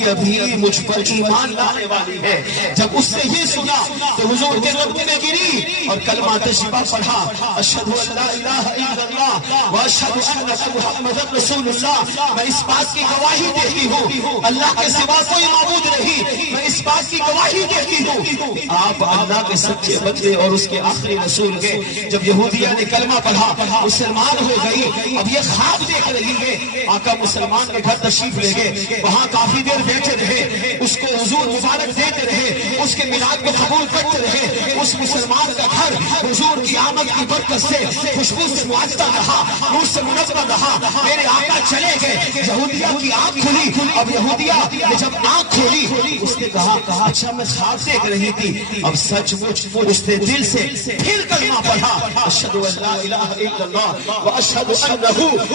ابھی مجھ پر ایمان لانے والی ہے۔ جب اس نے یہ سنا تو حضور کے قدموں میں گری اور کلمہ طیبہ پڑھا، اشہد ان لا الہ الا اللہ واشہد ان محمد رسول اللہ۔ میں اس بات کی گواہی دیتی ہوں اللہ کے سوا کوئی معبود نہیں، میں اس بات کی گواہی دیتی ہوں آپ اللہ کے سچے بندے اور اس کے آخری رسول کے۔ جب یہودیہ نے کلمہ پڑھا مسلمان ہو گئی۔ اب یہ خواب دیکھ رہی ہے، آقا مسلمان کے گھر تشریف لے گئے، وہاں کافی دیر بیٹھے رہے، اس کو حضور مبارک دیتے رہے، اس کے میلاد کو قبول کرتے رہے۔ اس مسلمان کا گھر حضور کی آمد کی برکت سے خوشبو سے معطر رہا، نور سے منور رہا۔ میرے آقا چلے گئے، یہودیہ کی آنکھ کھلی۔ اب یہودیہ نے جب آنکھ کھولی اس نے کہا اچھا میں خواب دیکھ رہی تھی، اب سچ مچ اس نے دل سے پھر کلمہ پڑھا، اشہد ان لا الہ الا اللہ واشہد انہ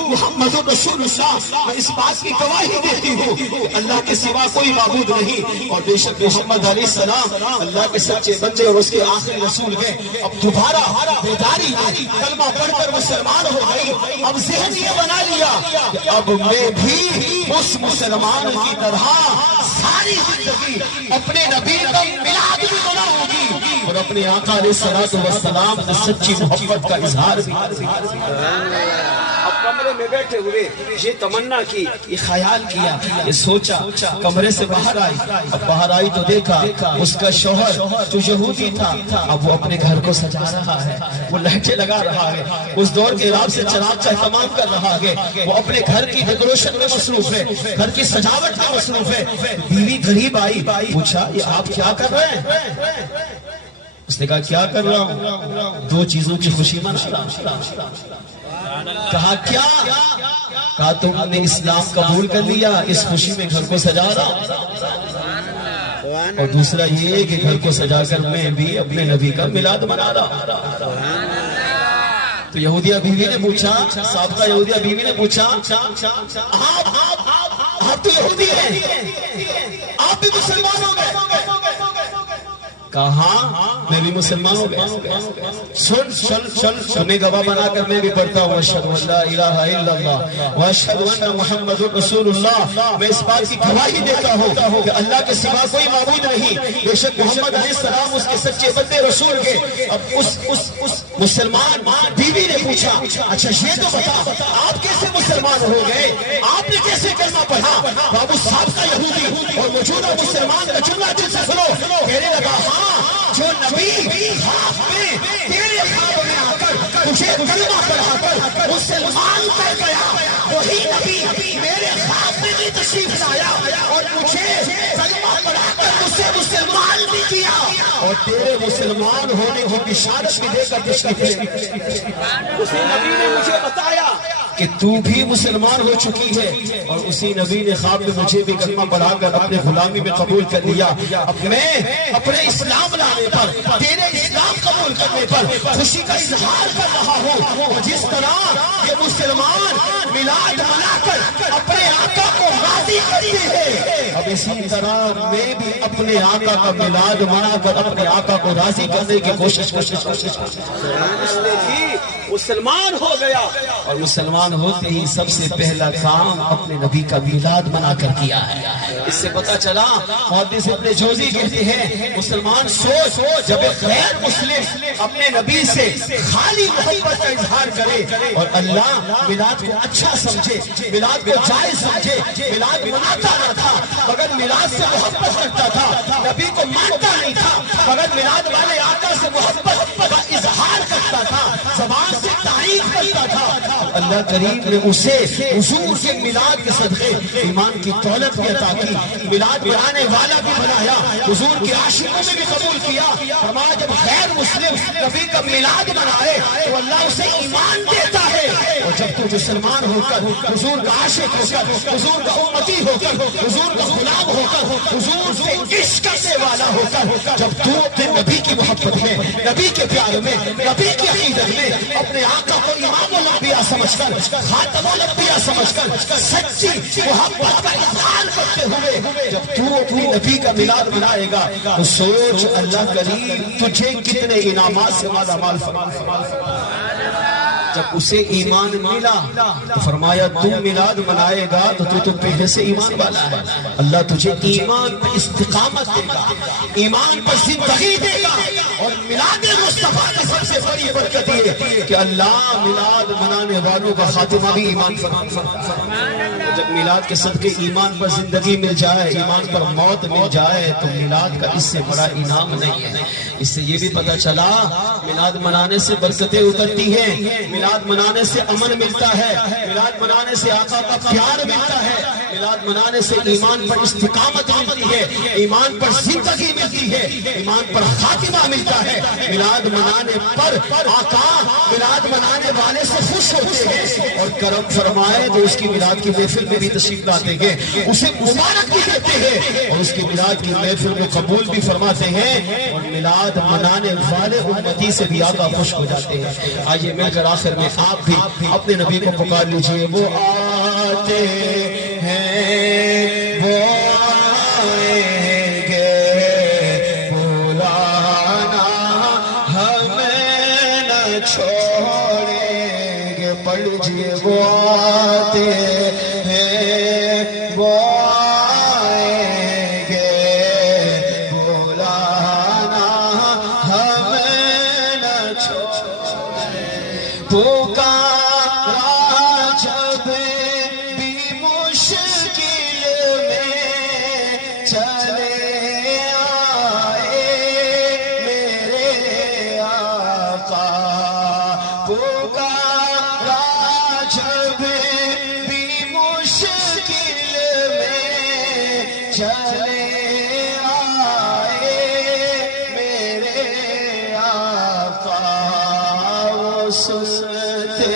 محمد رسول اللہ۔ میں اس بات کی گواہی دیتی ہوں کہ اللہ کے سوا کوئی معبود نہیں اور بے شک محمد علیہ السلام اللہ کے سچے بندے اور اس کے آخری رسول ہیں۔ اب دوبارہ بیداری ہوئی، کلمہ پڑھ کر مسلمان ہو گئی۔ اب ذہن یہ بنا لیا کہ اب میں بھی اس مسلمان کی طرح ساری زندگی اپنے نبی کا میلاد بھی مناؤں گی اور اپنے آقا علیہ الصلوۃ والسلام سے سچی محبت کا اظہار بھی۔ اب کمرے میں بیٹھے ہوئے یہ تمنا کی، یہ خیال کیا، یہ سوچا، کمرے سے باہر آئی۔ اب باہر آئی تو دیکھا اس کا شوہر جو یہودی تھا اب وہ اپنے گھر کو سجا رہا ہے، وہ لائٹیں لگا رہا ہے، اس دور کے حساب سے چراغ کا اہتمام کر رہا ہے، وہ اپنے گھر کی ڈیکوریشن میں مصروف ہے، گھر کی سجاوٹ میں مصروف ہے۔ بیوی قریب آئی، پوچھا یہ آپ کیا کر رہے ہیں؟ اس نے کہا کیا کر رہا ہوں؟ دو چیزوں کی خوشی منا رہا ہوں۔ کہا کیا؟ کہا تم نے اسلام قبول کر لیا، اس خوشی میں گھر کو سجا رہا ہوں، اور دوسرا یہ کہ گھر کو سجا کر میں بھی اپنے نبی کا میلاد منا رہا ہوں۔ تو یہودیہ بیوی نے پوچھا، سابقہ یہودیہ بیوی نے پوچھا آپ تو یہودی ہیں، آپ بھی مسلمان ہو گئے؟ کہا میں بھی مسلمان ہو گیا۔ سن تمہیں گواہ بنا کر میں بھی پڑھتا ہوں اشہد ان لا الہ الا اللہ واشہد ان محمد رسول اللہ۔ میں اس بات کی گواہی دیتا ہوں کہ اللہ کے سوا کوئی معبود نہیں، بے شک محمد علیہ السلام اس کے سچے بندے رسول کے۔ اب اس مسلمان بیوی نے پوچھا اچھا یہ تو بتا آپ کیسے مسلمان ہو گئے، آپ نے کیسے کلمہ پڑھا؟ بابو سابقہ یہودی اور موجودہ مسلمان کا جملہ دل سے سنو، کہنے لگا جو نبی خواب میں تیرے خواب میں آ کر تجھے کلمہ پڑھا کر مسلمان کر گیا وہ وہی نبی میرے خواب میں بھی تشریف لایا اور مجھے کلمہ پڑھا کر مجھے مسلمان بھی کیا اور تیرے مسلمان ہونے کی بشارت بھی دے کر تشریف لے. اسی نبی نے مجھے بتایا کہ تو بھی مسلمان ہو چکی ہے اور اسی نبی نے خواب میں مجھے بھی کلمہ پڑھا کر اپنے غلامی میں قبول کر لیا. اب میں اپنے اسلام لانے پر تیرے اسلام قبول کرنے پر خوشی کا اظہار کر رہا ہوں. جس طرح یہ مسلمان میلاد منا کر اپنے آقا کو راضی کرتے ہیں اب اسی طرح میں بھی اپنے آقا کا میلاد منا کر اپنے آقا کو راضی کرنے کی کوشش مسلمان ہو گیا اور مسلمان ہوتے ہی سب سے پہلا کام اپنے نبی کا میلاد منا کر کیا ہے. اس سے پتا چلا محدث ابن جوزی کہتے ہیں مسلمان سوچ جب ایک غیر مسلم اپنے نبی سے خالی محبت کا اظہار کرے اور اللہ میلاد کو اچھا سمجھے میلاد کو جائز سمجھے میلاد مناتا نہ تھا مگر میلاد سے محبت کرتا تھا نبی کو مانتا نہیں تھا مگر میلاد والے آقا سے محبت کا اظہار کرتا تھا زبان سے تعریف کرتا تھا اللہ کریم نے اسے حضور کے میلاد کے صدقے ایمان کی دولت بھی عطا کی میلاد بنانے والا بھی بنایا حضور کے عاشقوں میں بھی قبول کیا. فرمایا جب غیر مسلم نبی کا میلاد منائے تو اللہ اسے ایمان دیتا ہے اور جب تو مسلمان ہو کر حضور کا عاشق ہو کر حضور کا امتی ہو کر حضور کا غلام ہو کر حضور سے عشق کرنے والا ہو کر جب تو اپنے نبی کی محبت میں نبی کے پیار میں نبی کی عقیدت میں اپنے آقا کو امام الانبیاء سمجھ کر خاتم الانبیاء سمجھ کر سچی محبت کا اظہار کرتے ہوئے جب تو اپنی نبی کا میلاد منائے گا تو سوچ اللہ کریم تجھے کتنے انعامات سے مالا مال جب اسے ایمان ملا تو فرمایا تو میلاد منائے گا تو پہلے سے ایمان والا ہے اللہ تجھے ایمان پر استقامت دے گا ایمان پر زندگی دے گا اور میلاد مصطفیٰ کی سب سے بڑی برکت یہ کہ اللہ میلاد منانے والوں کا خاتمہ بھی ایمان پر جب میلاد کے صدقے ایمان پر زندگی مل جائے ایمان پر موت مل جائے تو میلاد کا اس سے بڑا انعام نہیں ہے. اس سے یہ بھی پتا چلا میلاد منانے سے برکتیں اترتی ہیں میلاد منانے سے امن ملتا ہے میلاد منانے سے آقا کا پیار ملتا ہے میلاد منانے سے ایمان پر استقامت ملتی ہے ایمان پر زندگی ملتی ہے ایمان پر خاتمہ ملتا ہے. میلاد منانے پر آقا میلاد منانے والے سے خوش ہوتے ہیں اور کرم فرمائے تو اس کی میلاد کی محفل میں بھی تشریف لاتے ہیں اسے مبارک بھی دیتے ہیں اور اس کی میلاد کی محفل کو قبول بھی فرماتے ہیں اور میلاد منانے والے امتی سے بھی آقا خوش ہو جاتے ہیں. آئیے مل کر آخر میں آپ بھی اپنے نبی کو پکار لیجئے. وہ آتے ہیں وہ آئیں گے بلانا ہمیں نہ چھوڑیں گے. پڑھ لیجئے وہ آتے ہیں وہ آئیں گے بلانا ہمیں نہ چھوڑیں. پکارا جب بھی مشکل میں چلے آئے میرے آقا. پکارا جب بھی مشکل میں چلے آئے میرے آقا. وہ سنتے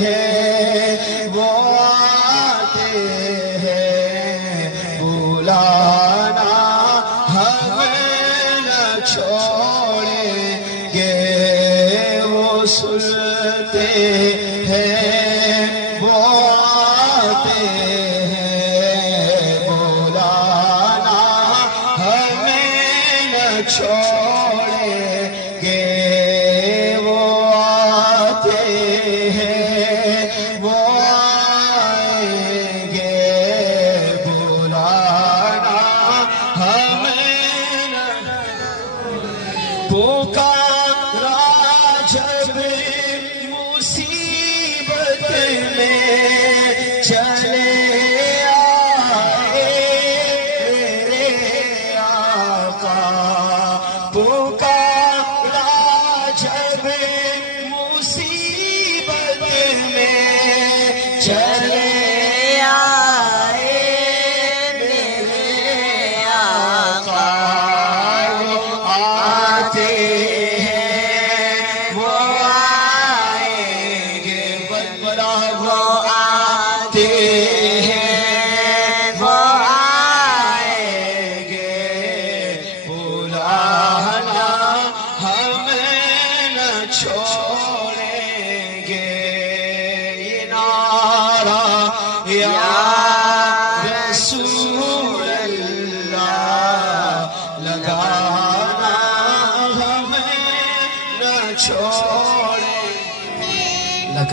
ہیں وہ آتے ہیں بلانا ہمیں نہ چھوڑیں گے. وہ سنتے ہیں وہ آتے ہیں بلانا ہمیں نہ چھوڑیں گے. وہ آتے ہیں وہ آئیں گے بلانا ہمیں نہ پکارا جب مصیبت میں چلے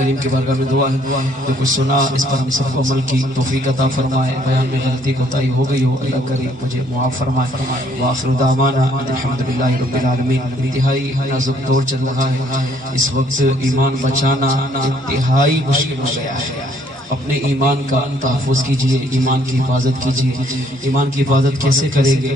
کریم کی بارگاہ میں دعا ہے جو کچھ سنا اس پر ہم سب کو عمل کی توفیق عطا فرمائے، بیان میں غلطی کوتاہی ہو گئی ہو اللہ کریم مجھے معاف فرمائے۔ وآخر دعوانا الحمدللہ رب العالمین۔ انتہائی نازک دور چل رہا ہے، اس وقت ایمان بچانا انتہائی مشکل ہو گیا ہے۔ اپنے ایمان کا تحفظ کیجئے، ایمان کی حفاظت کیجئے۔ ایمان کی حفاظت کیسے کریں گے؟